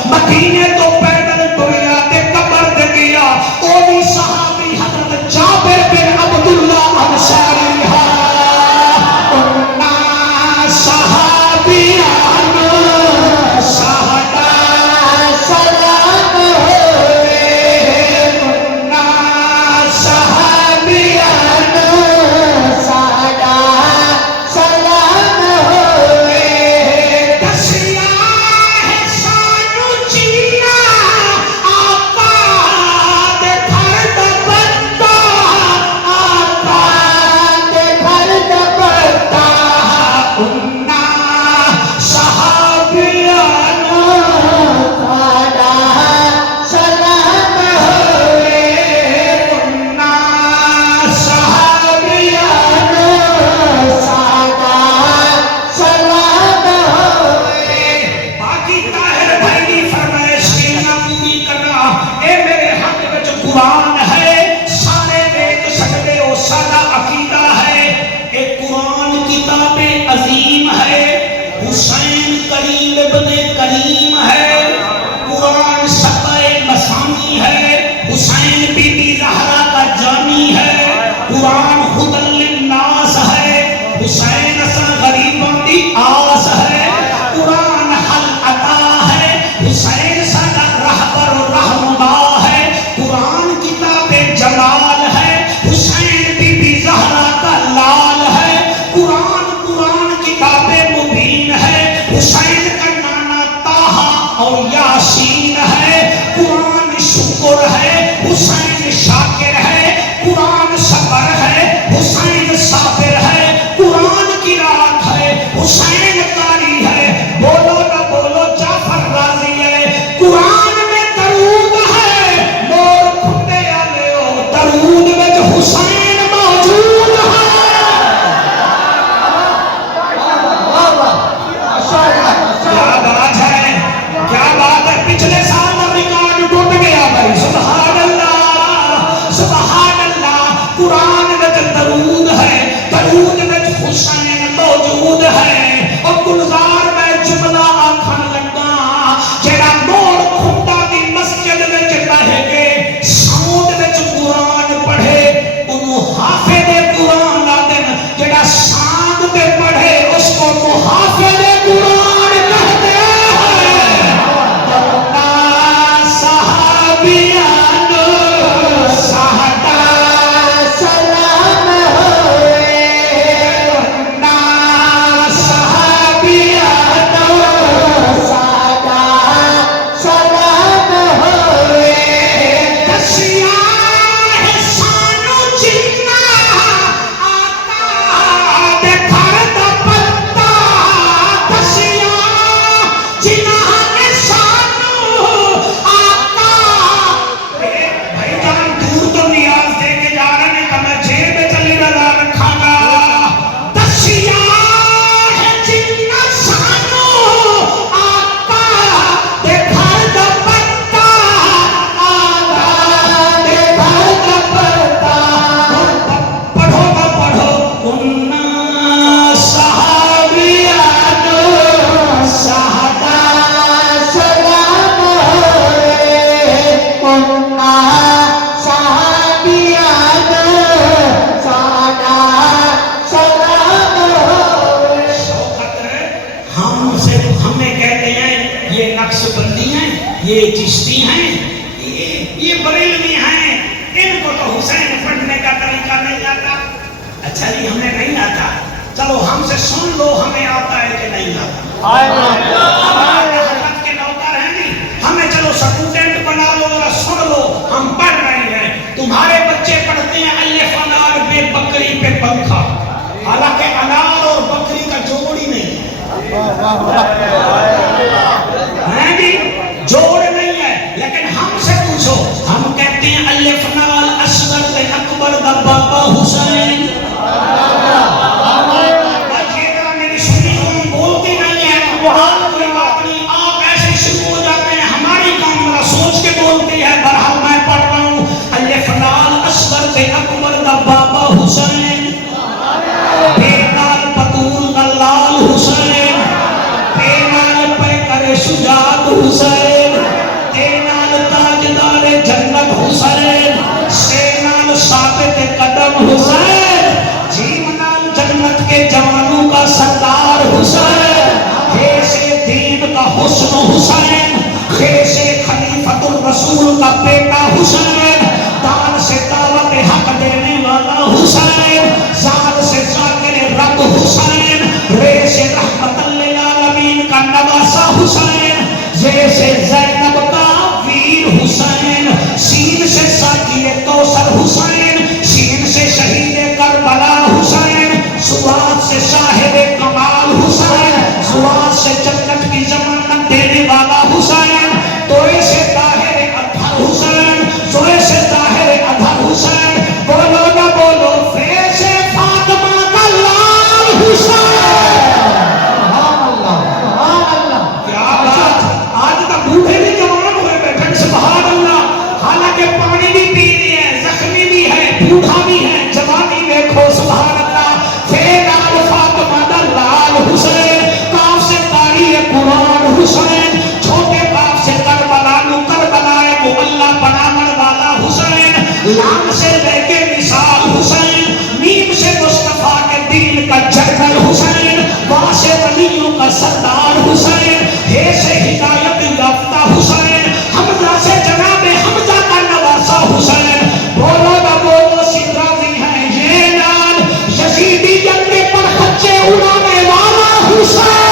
مدینے تو پیدل ٹریا تے قبر تے گیا یہ چشتی ہیں، یہ بریلوی ہیں، ان کو تو حسین پڑھنے کا طریقہ نہیں آتا۔ اچھا جی ہمیں نہیں آتا، چلو ہم سے سن لو ہمیں آتا ہے کہ نہیں آتا۔ حضرت کے نوکر ہیں نہیں، ہمیں چلو سٹوڈنٹ بنا لو اور سن لو، ہم پڑھ رہے ہیں۔ تمہارے بچے پڑھتے ہیں الف انار بے بکری پہ پنکھا، حالانکہ انار اور بکری کا جوڑ ہی نہیں ہے جی، جوڑ نہیں ہے۔ لیکن ہم سے پوچھو، ہم کہتے ہیں الف نال اصغر تے اکبر دا بابا حسین۔ میری سنی قوم بولتی نہیں ہے، کوئی بات نہیں، آپ ایسے شروع ہو جاتے ہیں، ہماری قوم ذرا سوچ کے بولتی ہے۔ بہرحال میں پڑھ رہا ہوں، الف نال اصغر تے اکبر دا بابا حسین، لال حسین، تینال پیکر شجاعت حسین، تینال تاجدار جنت حسین، سینال ثابت قدم حسین، جیمنال جنت کے جوانوں کا سردار حسین، ہے سے دین کا حسن حسین، ہے سے خلیفۃ الرسول کا بیٹا حسین، دان سے دعوت حق دینے والا حسین، زاد سے ذاکر رب حسین، رے سے رحمت للعالمین کا نواسا حسین، زے سے زینب کا ویر حسین، سین سے ساقی کوثر حسین، سین سے شہید کربلا حسین، سواد سے صاحب کمال حسین، سواد سے جنت کی ضمانت دینے والا حسین، توئے سے طاہر اطہر حسین، توئے سے طاہر اطہر حسین، بولو نہ بولو فے سے فاطمہ کا لال حسین۔ کیا بات، آج تک بوڑھے بھی جوان ہوئے بیٹھے، سبحان اللہ، حالانکہ پانی بھی پی رہے ہیں، زخمی بھی ہے، بوڑھا بھی ہے، جوانی دیکھو سبحان اللہ۔ فے لال فاطمہ دا لال حسین، کاف سے قاری قرآن حسین، چھوٹے کاف سے کربلا نو کربلا کو اللہ بناون والا حسین، لام سے لے کے مثال حسین، میم سے مصطفیٰ کے دین کا جنرل حسین، واں سے ولیوں کا سردار حسین، ہے سے ہدایت یافتہ حسین، حمزہ سے جناب حمزہ کا نواسا حسین، بولو نہ بولو سدراوی ہیں یہ لال، یزیدی جنگ پر خچے اڑانے والا حسین۔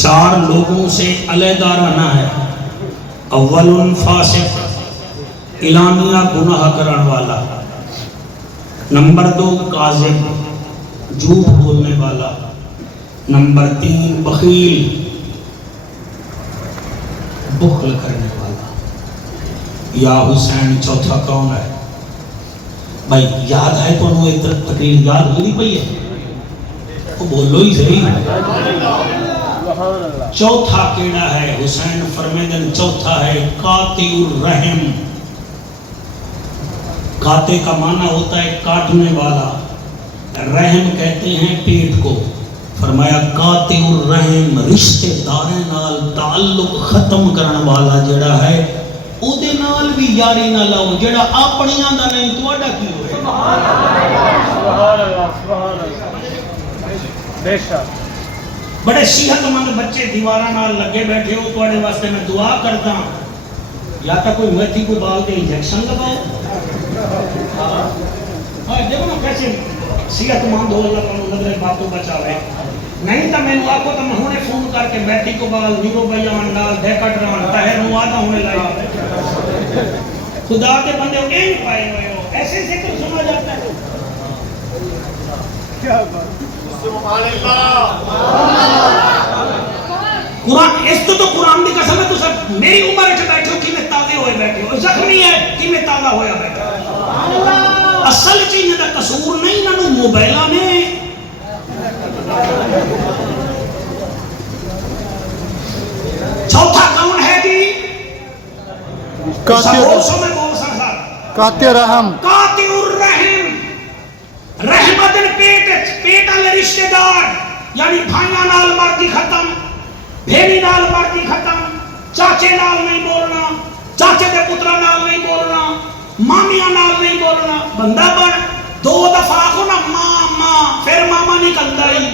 چار لوگوں سے علیحدہ رہنا ہے۔ اول فاسق، اعلانیہ گناہ کرن والا، نمبر 2 کاذب، جھوٹ بولنے والا، نمبر 3 بخیل، بخل کرنے والا۔ یا حسین چوتھا کون ہے؟ بھائی یاد ہے تو انہوں ایک تقریر یاد ہوئی پئی ہے، وہ بولو ہی صحیح۔ چوتھا کیڑا ہے؟ حسین فرمیدن چوتھا ہے قاطع الرحم۔ قاطع کا معنی ہوتا ہے کاٹنے والا، رحم کہتے ہیں پیٹ کو۔ فرمایا قاطع الرحم، رشتے داریں نال تعلق ختم کرن والا جڑا ہے او دے نال بھی یاری نہ لاؤ، جڑا اپنیاں دا نہیں تواڈا کی ہوئے۔ سبحان اللہ، سبحان اللہ، بے شک۔ بڑے صحت مند بچے دیواراں نال لگے بیٹھے ہو، تواڈے واسطے میں دعا کردا ہاں یا تو کوئی میتھی کو بال کے انجیکشن لگاؤ. ہاں دیکھو نا کیسے صحت مند ہو، اللہ تعالیٰ نظر باتوں بچاوے. نہیں تو میں آپ کو تو میں ہونے فون کر کے میتھی کو بال نیرو بیان ڈال ڈیکاڈران طاہر نو آدھا ہونے لائے. خدا کے بندے این پائے ہوئے ہو، ایسے ذکر سنا جاتا ہے. قرآن اس تو قرآن دی قسم ہے. تو سب میری عمر وچ بیٹھے ہو کہ میں تازے ہوئے بیٹھے ہو، زخمی ہے کہ میں تازہ ہویا بیٹھا. اصل چیز دا قصور نہیں نہ موبائلاں نے. چوتھا کون ہے جی؟ قاطع رحم. قاطع الرحم. رحمت پیٹ والے رشتے دار، یعنی بھائیاں نال مردی ختم، بھیڑی نال مردی ختم، چاچے نال نہیں بولنا، چاچے دے پترا نال نہیں بولنا، مامیاں نال نہیں بولنا. بندہ بن 2 دفعہ کو نا ماں ماں، پھر ماما نکلتا ہی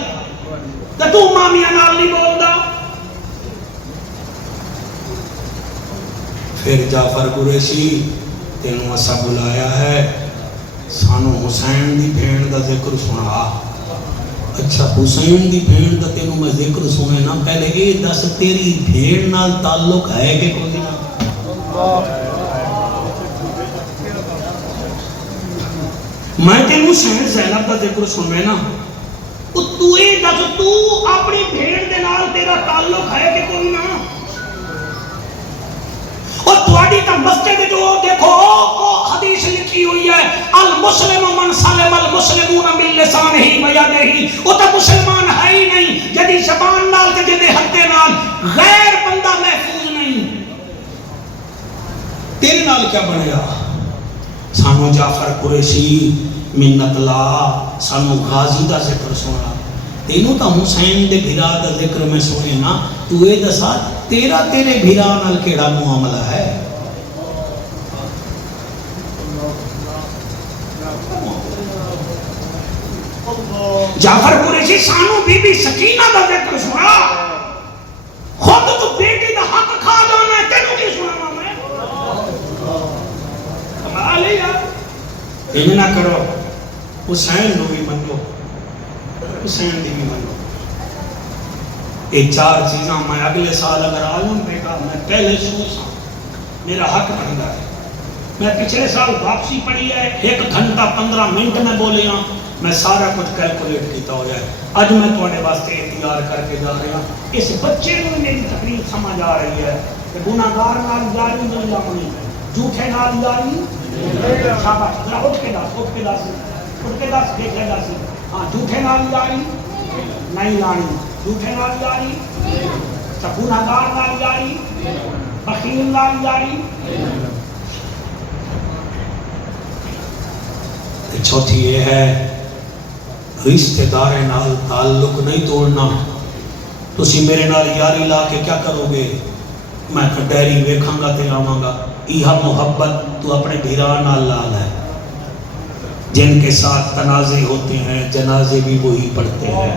تو مامیاں نال نہیں بولدا. پھر جعفر قریشی تینوں اسا بلایا ہے، سانو حسین دی بھیڑ دا ذکر سنا. اچھا حسین دی بھیڑ دا تینوں میں ذکر سنے نا، پہلے اے دس تیری بھیڑ نال تعلق ہے کہ کوئی نہ؟ میں تینوں شہر زینب دا ذکر سنے نا، تو اے دس تو اپنی بھیڑ دے نال تیرا تعلق ہے کہ کوئی نہ؟ اور تواڈی تا مسجد جو دیکھو حدیث لکھی ہوئی ہے، المسلم من سلم المسلمون من لسانہ و یدہ. وہ تو مسلمان ہے ہی نہیں جدی زبان نال تے جدے ہتھے نال غیر بندہ محفوظ نہیں. تیرے نال کیا بنیا؟ سانو جعفر قریشی منت لا، سانو غازی دا ذکر سنا. تینوں تا حسین دے بھرا دا ذکر میں سنے نا. تو اے دسا تیرے بھرا نال کیڑا معاملہ ہے؟ جعفر قریشی سانو بی بی سکینہ دا ذکر سنا. خود تو بیٹی دا حق کھا جانا ہے، تینوں کی سنا میں؟ کمال ہے یار. یہ نہ کرو، حسین نو بھی منو، حسین دی بھی منو. یہ 4 چیزاں میں اگلے سال اگر آلوں بیٹا میں پہلے سوچا میرا حق بنتا ہے. میں پچھلے سال واپسی پڑھی ہے 1 گھنٹہ 15 منٹ میں بولے ہاں، میں سارا کچھ کیلکولیٹ کیتا ہو جائے. اج میں تواڈے واسطے اختیار کر کے جا رہا ہوں. اس بچے کو میری تقریر سمجھ آ رہی ہے کہ گناہگار نال یاری نہیں لگنی، جھوٹے نال یاری. شاباش، ذرا اٹھ کے دس دیکھ لے دس. ہاں جھوٹے نال یاری نہیں لانی، جھوٹے نال یاری، گناہگار نال یاری، بخیل نال یاری. چوتھی یہ ہے رشتہ دار نال تعلق نہیں توڑنا. تسی میرے نال یاری لا کے کیا کرو گے؟ میں ڈیری ویکھاں گا تے آواں گا. یہ محبت تو اپنے بھیرا نال لال ہے. جن کے ساتھ تنازع ہوتے ہیں جنازے بھی وہی پڑھتے ہیں.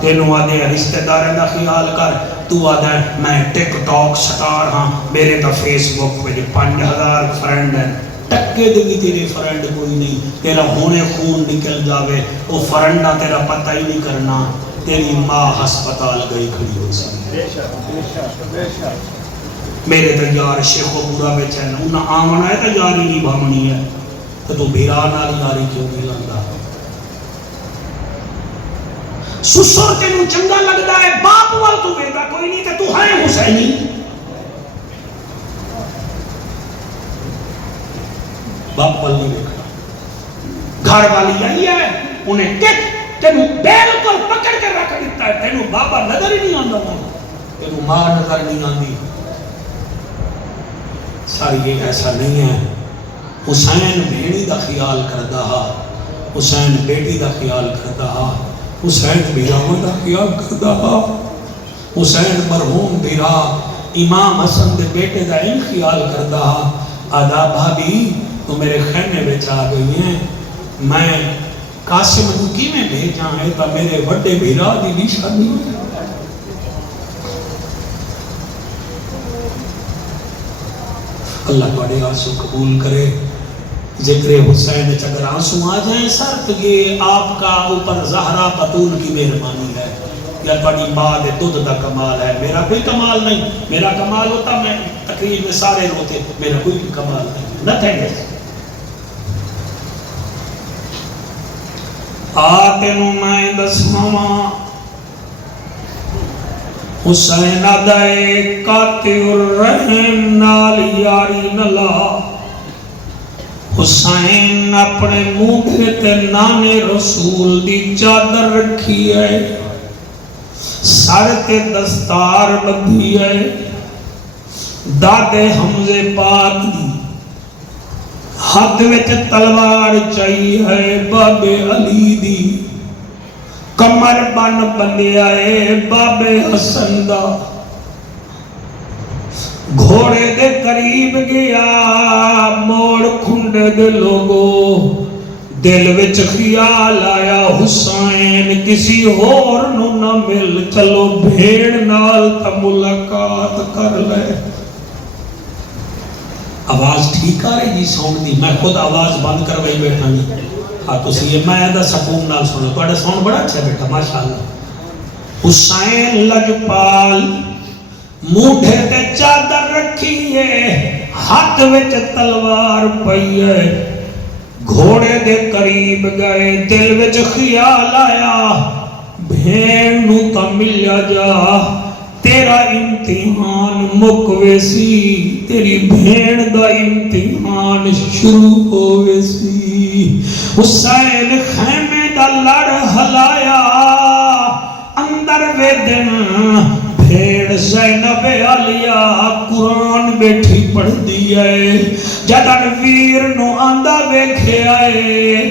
تینوں آدھے رشتہ داروں کا خیال کر. تو آدھے میں ٹک ٹاک سٹار ہاں، میرے تو فیس بک پہ 5000 فرینڈ ہیں. ٹکے دے بھی تیرے فرینڈ کوئی نہیں. تیرا ہونے خون نکل جاوے وہ فرینڈا تیرا پتہ ہی نہیں کرنا. تیری ماں ہسپتال گئی کھڑی ہو سی. میرے تو یار شیخ و پورا بیچے ہیں، انہاں آمنا ہے تو یاری نہیں بھامنی ہے. تو بھیرا نال یاری کیوں نہیں لگتا؟ سسر تینوں چنگا لگتا ہے، باپ وال تو بیٹا کوئی نہیں کہ تو ہے حسینی. باپ وال نہیں دیکھتا. گھر والی آئی ہے انہیں ٹک تینوں بالکل پکڑ کے رکھ دیتا ہے. تینوں بابا نظر ہی نہیں آتا، تینوں ماں نظر نہیں آتی. ساری یہ ایسا نہیں ہے. حسین بھیڑی دا خیال کردا ہا، حسین بیٹی دا خیال کردا ہا، حسین بیراواں دا خیال کردا ہا. حسین مرحوم بیرا امام حسن دے بیٹے دا ان خیال کردا ہا. آدھا بھابی تو میرے خیمے بچ آ گئی ہیں، میں قاسم نو کیویں بھیجاں ہے تا میرے وڈے بھرا دی نشانی ہے۔ اللہ تواڈے آنسو قبول کرے۔ ذکر حسین اگر آنسو آ جائیں سر تو یہ آپ کا اوپر زہرا بطول کی مہربانی ہے یا تواڈی ماں دے دودھ دا کمال ہے۔ میرا کوئی کمال نہیں، میرا کمال ہوتا میں تقریر میں سارے روتے، میرا کوئی کمال نہیں، نتھنگ ہے۔ آتے نو میں دسواں حسین دے قاطع الرحم نال یاری نلا۔ حسین اپنے موڈے تے نانے رسول دی چادر رکھی ہے، سر تے دستار بدھی ہے، دادے حمزے پاک دی ہاتھ وچ تلوار چاہی ہے، بابے علی دی کمر بن بندیا ہے، بابے حسن دا گھوڑے دے قریب گیا، موڑ کھنڈے دے لوگو دل وچ خیال آیا حسین کسی اور نو نہ مل، چلو بھیڑ نال تا ملاقات کر لے۔ آواز ٹھیک آ رہی جی ساؤنڈ دی؟ میں خود آواز بند کروائی بیٹھا نہیں، ہاں تسی یہ میں دا سکون نال سنو، تواڈا ساؤنڈ بڑا اچھا بیٹا ماشاءاللہ۔ حسین لجپال موڈے تے چادر رکھی ہے، ہاتھ وچ تلوار پئی ہے، گھوڑے دے قریب گئے، دل وچ خیال آیا بھیڑ نو تا ملیا جا، تیرا امتحان مکوے سی، تیری بھیڑ دا امتحان شروع ہوئے سی۔ حسین خیمے دا لڑ ہلایا، اندر وے دن بھیڑ زینب علیہ قرآن بیٹھی پڑھ دیئے، جدن ویر نو آندہ ویکھے آئے،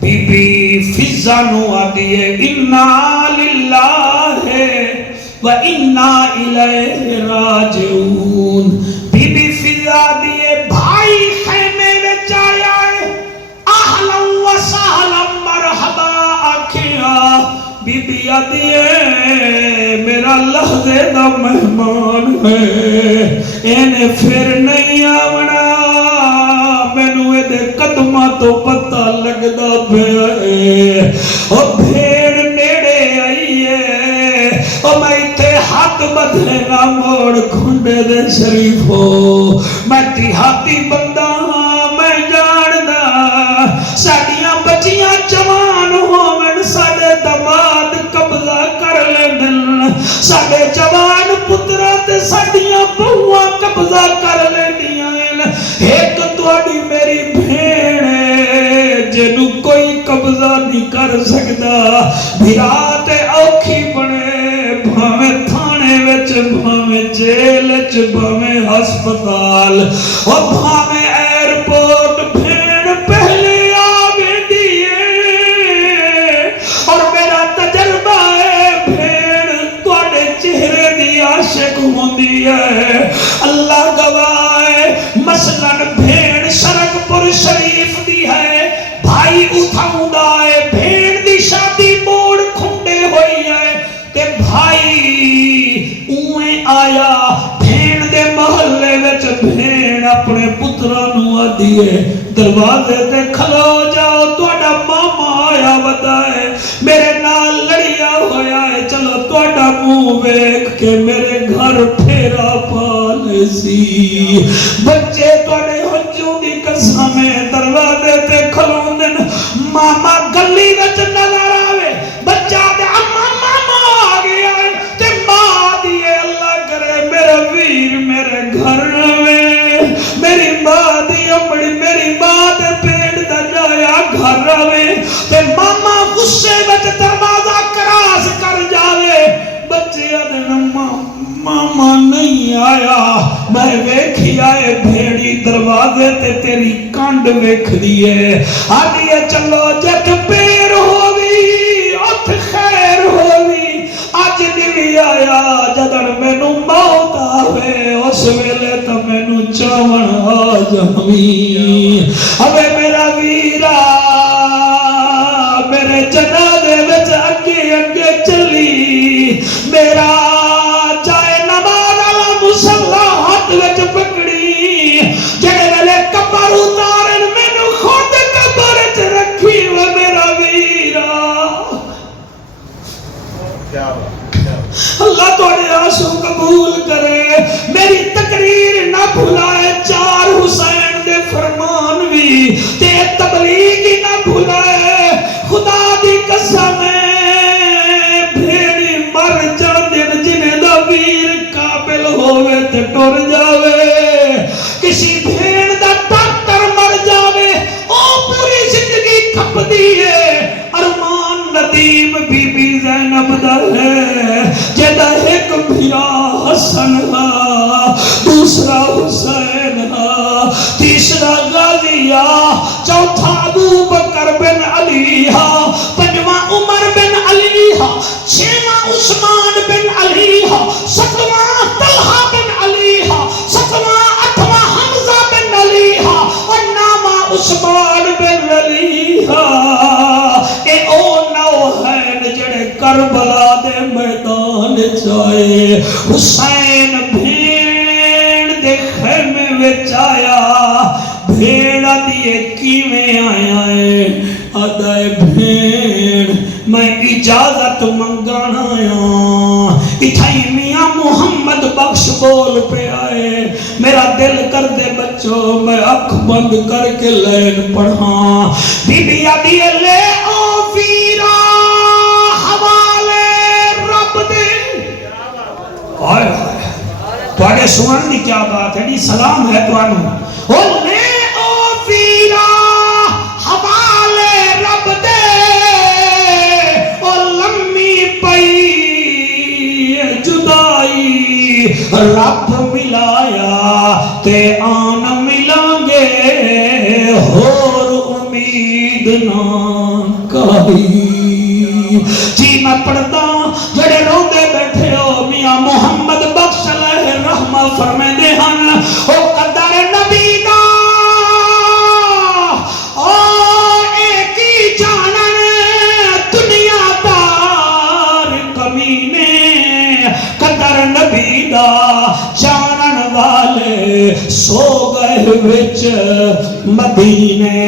بی بی فضا نو آدیے اِنَّا لِلَّهِ وَإِنَّا إِلَيْهِ رَاجِعُونَ۔ بی بی فضا دیئے بھائی خیمے وچ آیا ہے، اہلا و سہلا مرحبا آکھیا، بی بی آدیے میرا لحظے دا مہمان ہے، اینے پھر نہیں آونا، مینوں دے قدمہ تو پتہ لگدا پیا ہے۔ او بھیڑ نیڑے آئی ہے، او میں تے ہاتھ بدھے نہ موڑ کھنڈے دے شریف ہو، میں دیہاتی بندہ ہاں، میں جاندہ ساڑیاں بچیاں جوان ہومن، ساڑے دماد قبضہ کر لے دن، ساڑے جوان پترات ساڑیاں بہواں قبضہ کر لے دیاں، ایک توڑی میری بھیڑے جنو کوئی قبضہ نہیں کر سکتا، بھیرات اوکھی بنے، بھامیں تھانے وچ، بھامیں جیل وچ، بھامیں ہسپتال، اور بھامیں ایئرپورٹ، بھیڑ پہلے آوے دیئے، اور میرا تجربہ ہے بھیڑ توڑے چہرے دی عاشق ہوندی ہے، اللہ گواہ ہے۔ مثلاً بھیڑ شرکپور شریف دی ہے، بھائی اتھاؤں ہے، بھیڑ دی شادی موڑ کھنڈے ہوئی ہے، تے بھائی اویں آیا بھیڑ دے محلے وچ، بھیڑ اپنے پترانو آدیے دروازے تے کھلو جاؤ، توڑا ماما آیا بتائے میرے نال لڑیا ہویا ہے، چلو توڑا منہ ویکھ کے میرے گھر پھیرا پالے سی، بچے توڑے ہنجوں دی قسمیں دروازے تے کھلوں دن، ماما گلی وچ نظر آوے، بچہ دے ماما آ گیا ہے، تے ماں دیئے اللہ کرے میرا ویر میرے گھر میں، میری ماں دی امڑی میری ماں دے پیڑ دا جایا گھر میں، تے ماما غصے وچ دروازہ کراس کر جاوے، بچے دے ماما نہیں آیا، میں ویکھی آئے بھیڑی دروازے تے تیری کانڈ ویکھ دیئے، آدیے چلو جت پیر ہووی ات خیر ہووی، آج نہیں آیا جدن مینوں موت آوے، اس ویلے تا مینوں چاون آ جاویں، اوے میرا ویرا جنازے وچ اگے اگے چلی میرا چاہے نماز والا مصلا ہاتھ وچ پکڑی جڑے ویلے قبر اتارن مینوں خود قبر وچ رکھی وہ میرا ویرا اللہ تھوڑے آنسو قبول کرے میری تقریر نہ بھلائے 4 حسین دے فرمان بھی تے تبلیغ نہ بھلائے خدا دی قسم بھیڑی مر جاندے جنہیں دا ویر قابل ہوئے تے ٹر جاوے کسی بھیڑ دا ڈاکٹر مر جاوے او پوری زندگی کھپ دیئے ارمان ندیم بی بی زینب دا ہے جیدہ ایک بھیرا حسن ہا دوسرا حسین ہا تیسرا غازی ہا چوتھا ابو بکر بن علی ہا پنجواں عمر بن علی ہا چھواں عثمان بن علی ہا ستواں طلحہ بن علی ہا ستواں اٹھواں حمزہ بن علی ہا اور نامہ عثمان بن علی ہا اے او نو ہے جڑے کربلا دے میدان چائے حسین بھیڑ دے خیمے وچ آیا بھیڑا دیئے کیویں آیا ہے آدھائے بھیڑ میں اجازت منگانا آیا اتھائی میاں محمد بخش بول پہ آئے میرا دل کر دے بچوں میں اکھ بند کر کے لین پڑھا بی بی آدھیے لے او ویرا حوالے رب دے آئے آئے توڑے سنن دی کیا بات ہے دی سلام ہے توانو او لے او ویرا حوالے رب دے او لمبی پئی جدائی رب ملایا تے آن ملیں گے اور امید نہ کہیں جی میں پڑھتا جڑے روندے بیٹھے ہو میاں محمد بخش علیہ رحمہ فرمیندے ہن او قدر نبی دا او ایک ہی جانن دنیا دار کمینے قدر نبی دا جانن والے سو گئے وچ مدینے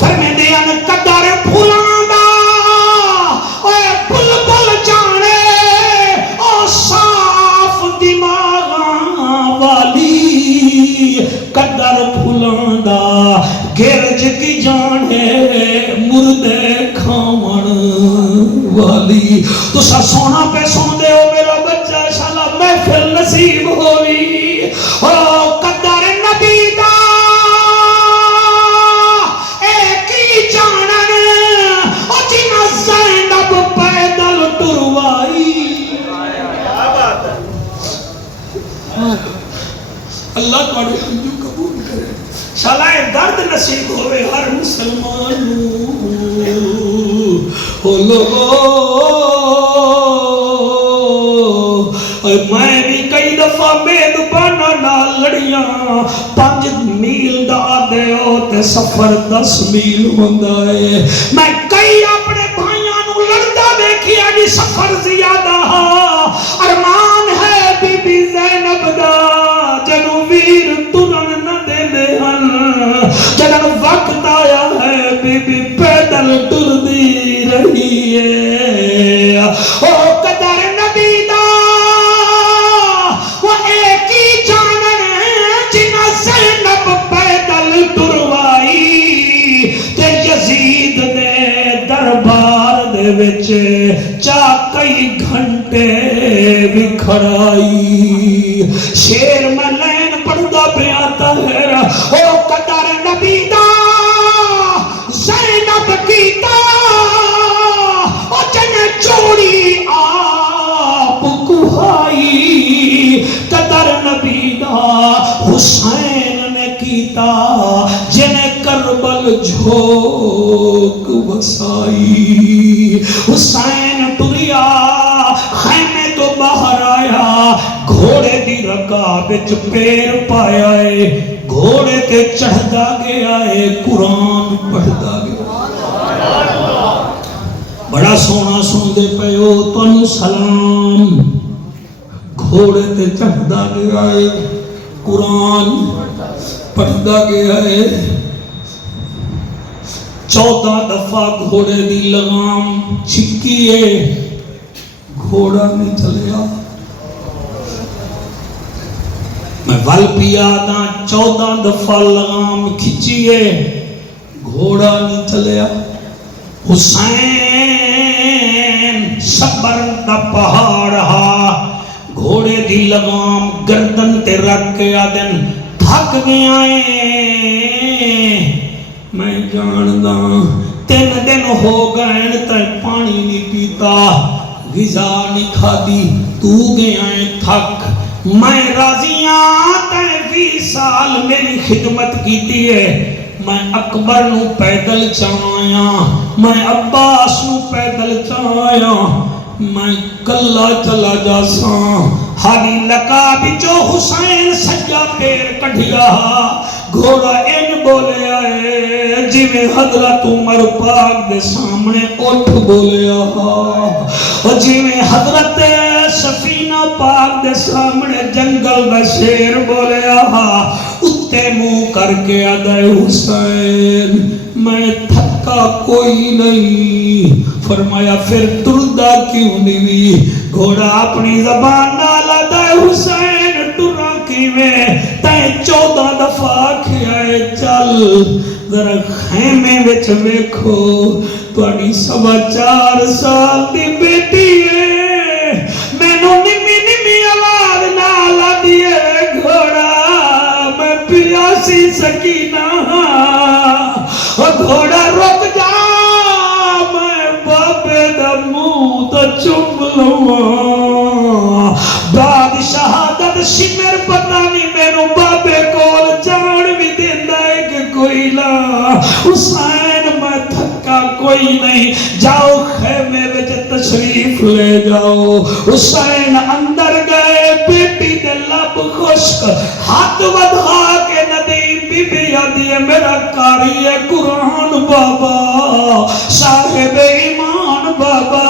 فرمیندے ہن قدر بھولاں قدر پھلاندہ گرج کی جانے مردے کھاون والی تو سا سونا پہ سون دے ہو میرا بچہ شالا محفل نصیب ہوئی او قدر نبی دا ایک ہی جانن او جنہ زینب پیدل ٹروائی اللہ تھوڑے ہنجو قبول کرے شالائے درد نصیب ہوئے ہر مسلمان ہو لوگو میں بھی کئی دفعہ میدبانہ نال لڑیاں 5 میل دا دے ہو تے سفر 10 میل ہوندہ ہے میں کئی اپنے بھائیاں نو لڑتا دیکھیا جی سفر زیادہ ارمان ہے بی بی زینب دا جنو ویر ترن نہ دے دے ہن جنو وقت آیا ہے بی بی پیدل ٹر دی رہی ہے او قدر نبی دا وہ ایک ہی جانن جنہ زینب پیدل ٹروائی تے یزید دے دربار دے وچ چا کئی گھنٹے بکھرائی شیر میں لین پڑھدا پہ آتا ہے او قدر نبی دا زینب کیتا او جن چوڑی آپ کہائی قدر نبی دا حسین نے کیتا جن کربل جھوک وسائی حسین ٹریا خیمے تو باہر آیا گھوڑے دی رکاب وچ پیر پایا ہے گھوڑے تے چڑھدا گیا ہے قرآن پڑھدا گیا بڑا سونا سن دے پے ہو تانوں سلام گھوڑے تے چڑھدا گیا ہے قرآن پڑھدا گیا ہے 14 دفعہ گھوڑے دی لگام چھکی ہے گھوڑا نہیں چلیا میں ول پیا دا 14 دفعہ لگام کھچی ہے گھوڑا نہیں چلیا حسین صبر دا پہاڑ ہا گھوڑے دی لگام گردن تے رکھ کے آدن تھک گیا میں جاندا 3 دن ہو گئے تے پانی نہیں پیتا غذا نہیں کھادی تو گیا تھک میں راضیاں تے 20 سال میری خدمت کیتی ہے میں اکبر نو پیدل چایا میں عباس نو پیدل چایا میں کلا چلا جا ساں ہاری لکا بچو حسین سجا پیر کڑھیا گھوڑا ان بولے آئے جی میں حضرت عمر پاک دے سامنے اٹھ بولے آہا جی میں حضرت سفینہ پاک دے سامنے جنگل دا شیر بولے آہا اتے منہ کر کے آدھے حسین میں تھکا کوئی نہیں فرمایا پھر تردہ کیوں نہیں گھوڑا اپنی زبان نالا دے حسین ٹرا کی میں تے 14 دفعہ کھیائے چل ذرا خیمے وچ ویکھو توڑی 4.25 سال دی بیٹی ہے میں نو نمی آواز نالا دیے گھوڑا میں پیاسی سکینہ گھوڑا رک جا میں بابے دا منہ تو چپ لوں بعد شہادت شمر پتہ نہیں میرے بابے کول جان بھی دیندہ ہے کہ کوئی لا حسین میں تھکا کوئی نہیں جاؤ خیمے وچ تشریف لے جاؤ حسین اندر گئے بیٹی دے لب خشک ہاتھ ودھا کے ندیم بی بی آدھی ہے میرا کاری ہے قرآن بابا صاحب ایمان بابا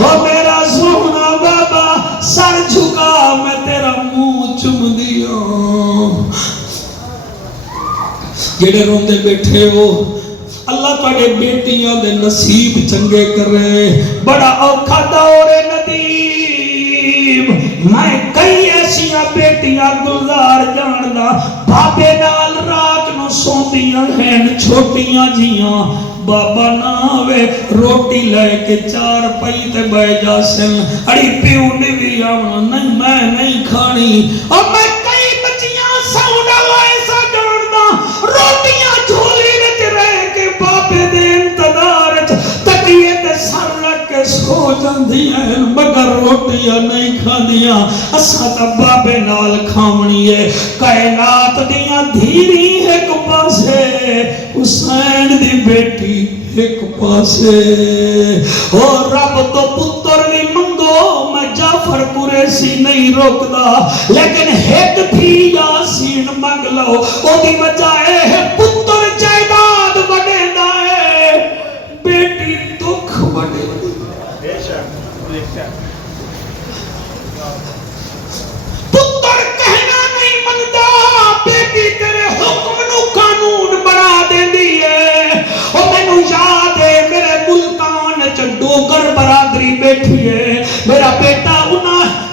وہ میرا سونا بابا سر جھکا میں تیرا منہ چم دیا جڑے روندے بیٹھے ہو اللہ تاڑے بیٹیاں دے نصیب چنگے کرے بڑا اوکھا دور ندیم میں کئی ایسیاں بیٹیاں گزار جاندہ بابے نال رات نو سوندیاں ہیں چھوٹیاں جیاں بابا ناوے روٹی لے کے 4 پئی تے بے جا سن اڑی پیو بھی آونا نہیں میں نہیں کھانی اور میں کئی بچیاں سونا ایسا جاندہ روٹیاں جھولی وچ رہ کے بابے دے انتظار تکیے تے سر رکھ کے سو جاندی ہیں مگر روٹیاں نہیں کھانیاں اسا تا بابے نال کھاونی ہے کائنات دیاں دھیری ایک پاسے حسین دی بیٹی ایک پاسے اور رب تو پتر بھی منگو میں جعفر قریشی نہیں روکدا لیکن ایک تھی یاسین منگ لو او دی بجائے ہے پتر جائیداد بڑے دائے بیٹی دکھ بڑے پتر کہنا نہیں منگدا بیٹی تیرے حکم نو قانون بنا دے دیئے او میں نو یاد ہے میرے ملکان چندوگر برادری بیٹھی ہے میرا بیٹا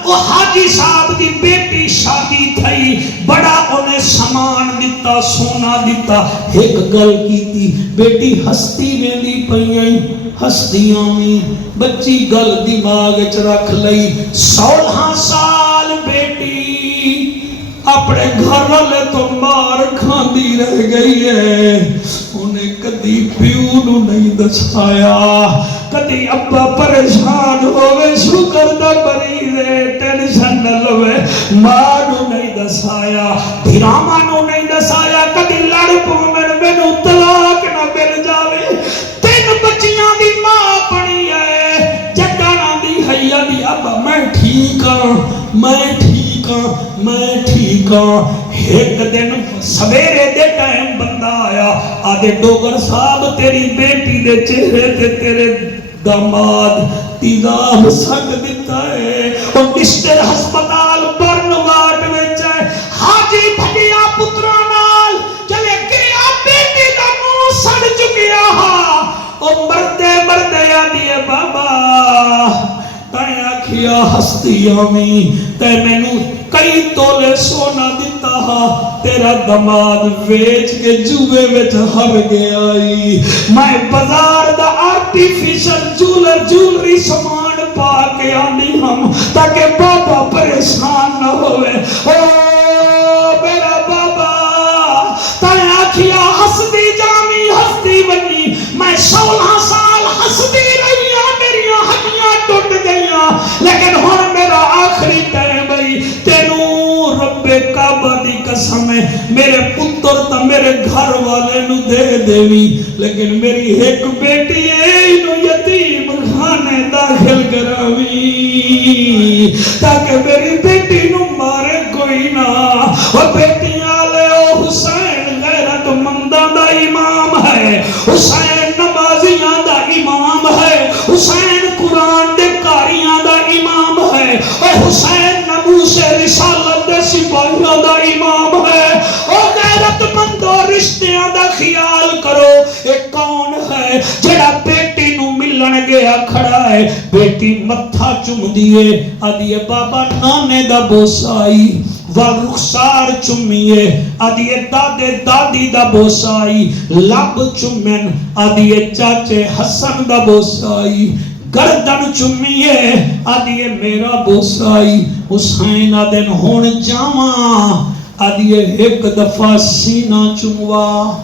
وہ حاجی صاحب دی بیٹی شادی تھئی بڑا انہیں سامان دیتا سونا دیتا ایک گل کی تھی بیٹی ہستی ویندی پئیں ہستیاں میں بچی گل دماغ وچ رکھ لئی 16 سال بیٹی اپنے گھر والے تو مار کھاندی رہ گئی ہے انہیں کدی پیو نو نہیں دسایا کدی ابا پریشان ہوئے شکر دا مریض ہے ٹینشن نہ لوے ماں نو نہیں دسایا دھراما نو نہیں دسایا کدی لڑ پومن مینوں طلاق نہ مل جاوے 3 بچیاں دی ماں بنی ہے جگانا دی حیا دی ابا میں ٹھیک ہاں میں ٹھیک ہاں ایک دن سویرے دے ٹائم بندہ آیا آدھے ڈوگر صاحب تیری بیٹی دے چہرے تے تیرے داماد تیزاب سٹ دیتا ہے اور مسٹر ہسپتال برن واٹ وچ ہے حاجی بھجیا پترا نال چلے گیا بیٹی دا منہ سڑ چکیا ہا او مردے مردے آدھیے بابا تائیں آکھیا ہستی آمی تے مینوں کئی تولے سونا دیتا ہا تیرا دماد ویچ کے جوے وچ ہر گیائی میں بازار دا آرٹیفیشل جولری سامان پا کے آنی ہم تاکہ بابا پریشان نہ ہوئے او میرا بابا تائیں آکھیا ہستی جامی ہستی بنی میں 16 سال ہستی رہی میریاں ہڈیاں ٹوٹ گئیاں لیکن ہن میرا آخری ٹائم ہے تینوں رب کعبہ دی قسم ہے میرے پتر تا میرے گھر والے نو دے دیوی لیکن میری ایک بیٹی ہے نو یتیم خانے داخل کراوی تاکہ میری بیٹی نو مارے کوئی نہ اور بیٹیاں لے او حسین غیرت منداں دا امام ہے حسین نمازیاں دا امام ہے حسین قرآن دے کاریاں دا امام ہے اور حسین نموس رسالت دے سپاہیاں دا امام ہے اور غیرت مند اور رشتیاں دا خیال کرو ایک کون ہے جڑا بیٹی نو ملن گیا کھڑا ہے بیٹی متھا چم دیے آدھیے بابا نانے دا بوسائی رخسار چمیے آدھیے دادے دادی دا بوسائی لب چمن آدھیے چاچے حسن دا بوسائی گردن چمیے آدھیے میرا بوسائی حسین آدھن ہون جاواں آدھیے ایک دفعہ سینہ چموا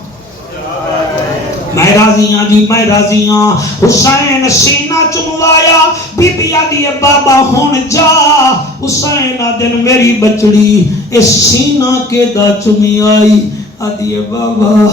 میں راضیاں جی میں راضیاں حسین سینہ چموایا بی بی آدھیے بابا ہون جا حسین آدھن میری بچڑی اس سینہ کے دا چمی آئی آدھیے بابا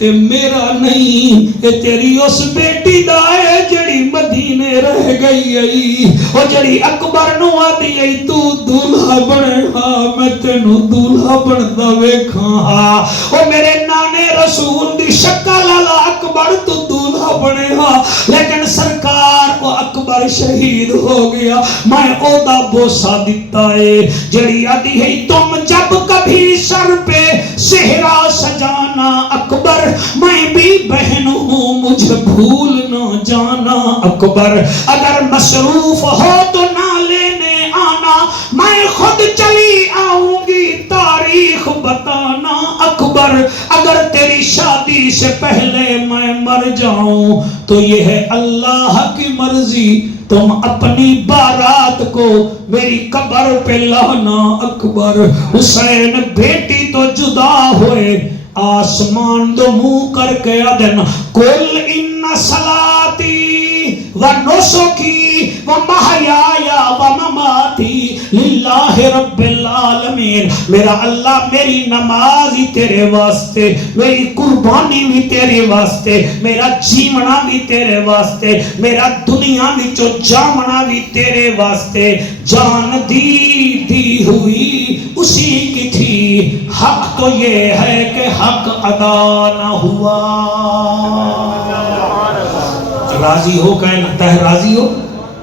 اے میرا نہیں اے تیری اس بیٹی دا ہے جڑی مدینے رہ گئی آئی اور جڑی اکبر نو آدھی آئی تو دولہا بنے ہاں میں تینو دولہا بندا ویکھاں ہاں اور میرے نانے رسول دی شکل اللہ اکبر تو دولہا بنے ہاں لیکن سرکار وہ اکبر شہید ہو گیا میں او دا بوسا دیتا ہے جڑی آدھی ہے تم جب کبھی سر پہ صحرا سجانا اکبر میں بھی بہن ہوں مجھے بھول نہ جانا اکبر اگر مصروف ہو تو نہ لینے آنا میں خود چلی آؤں گی تاریخ بتانا اکبر اگر تیری شادی سے پہلے میں مر جاؤں تو یہ ہے اللہ کی مرضی تم اپنی بارات کو میری قبر پہ لانا اکبر حسین بیٹی تو جدا ہوئے آسمان دو منہ کر کے آدن کل ان صلاتی و نسکی و محیایا و مماتی للہ رب العالمین میرا اللہ میری نماز ہی تیرے واسطے میری قربانی بھی تیرے واسطے میرا جیونا بھی تیرے واسطے میرا دنیا بھی جو جامنا بھی تیرے واسطے جان دی ہوئی اسی کی تھی حق تو یہ ہے کہ حق ادا نہ ہوا راضی ہو کہنا ہے راضی ہو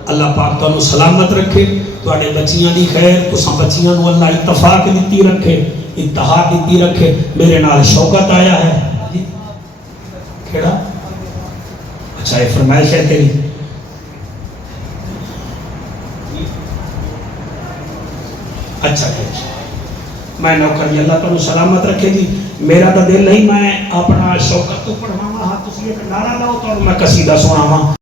اللہ پاک تو سلامت رکھے تواڈے بچیاں دی خیر تساں بچیاں نو اللہ اتفاق دیتی رکھے انتہا دیتی رکھے میرے نال شوکت آیا ہے جی کیڑا اچھا یہ فرمائش ہے تیری اچھا میں نوکر جی اللہ تعالیٰ سلامت رکھے جی میرا تو دل نہیں میں اپنا شوکت تو پڑھاواں ہاں تسی ایک نعرہ لاؤ تو میں قصیدہ سناواں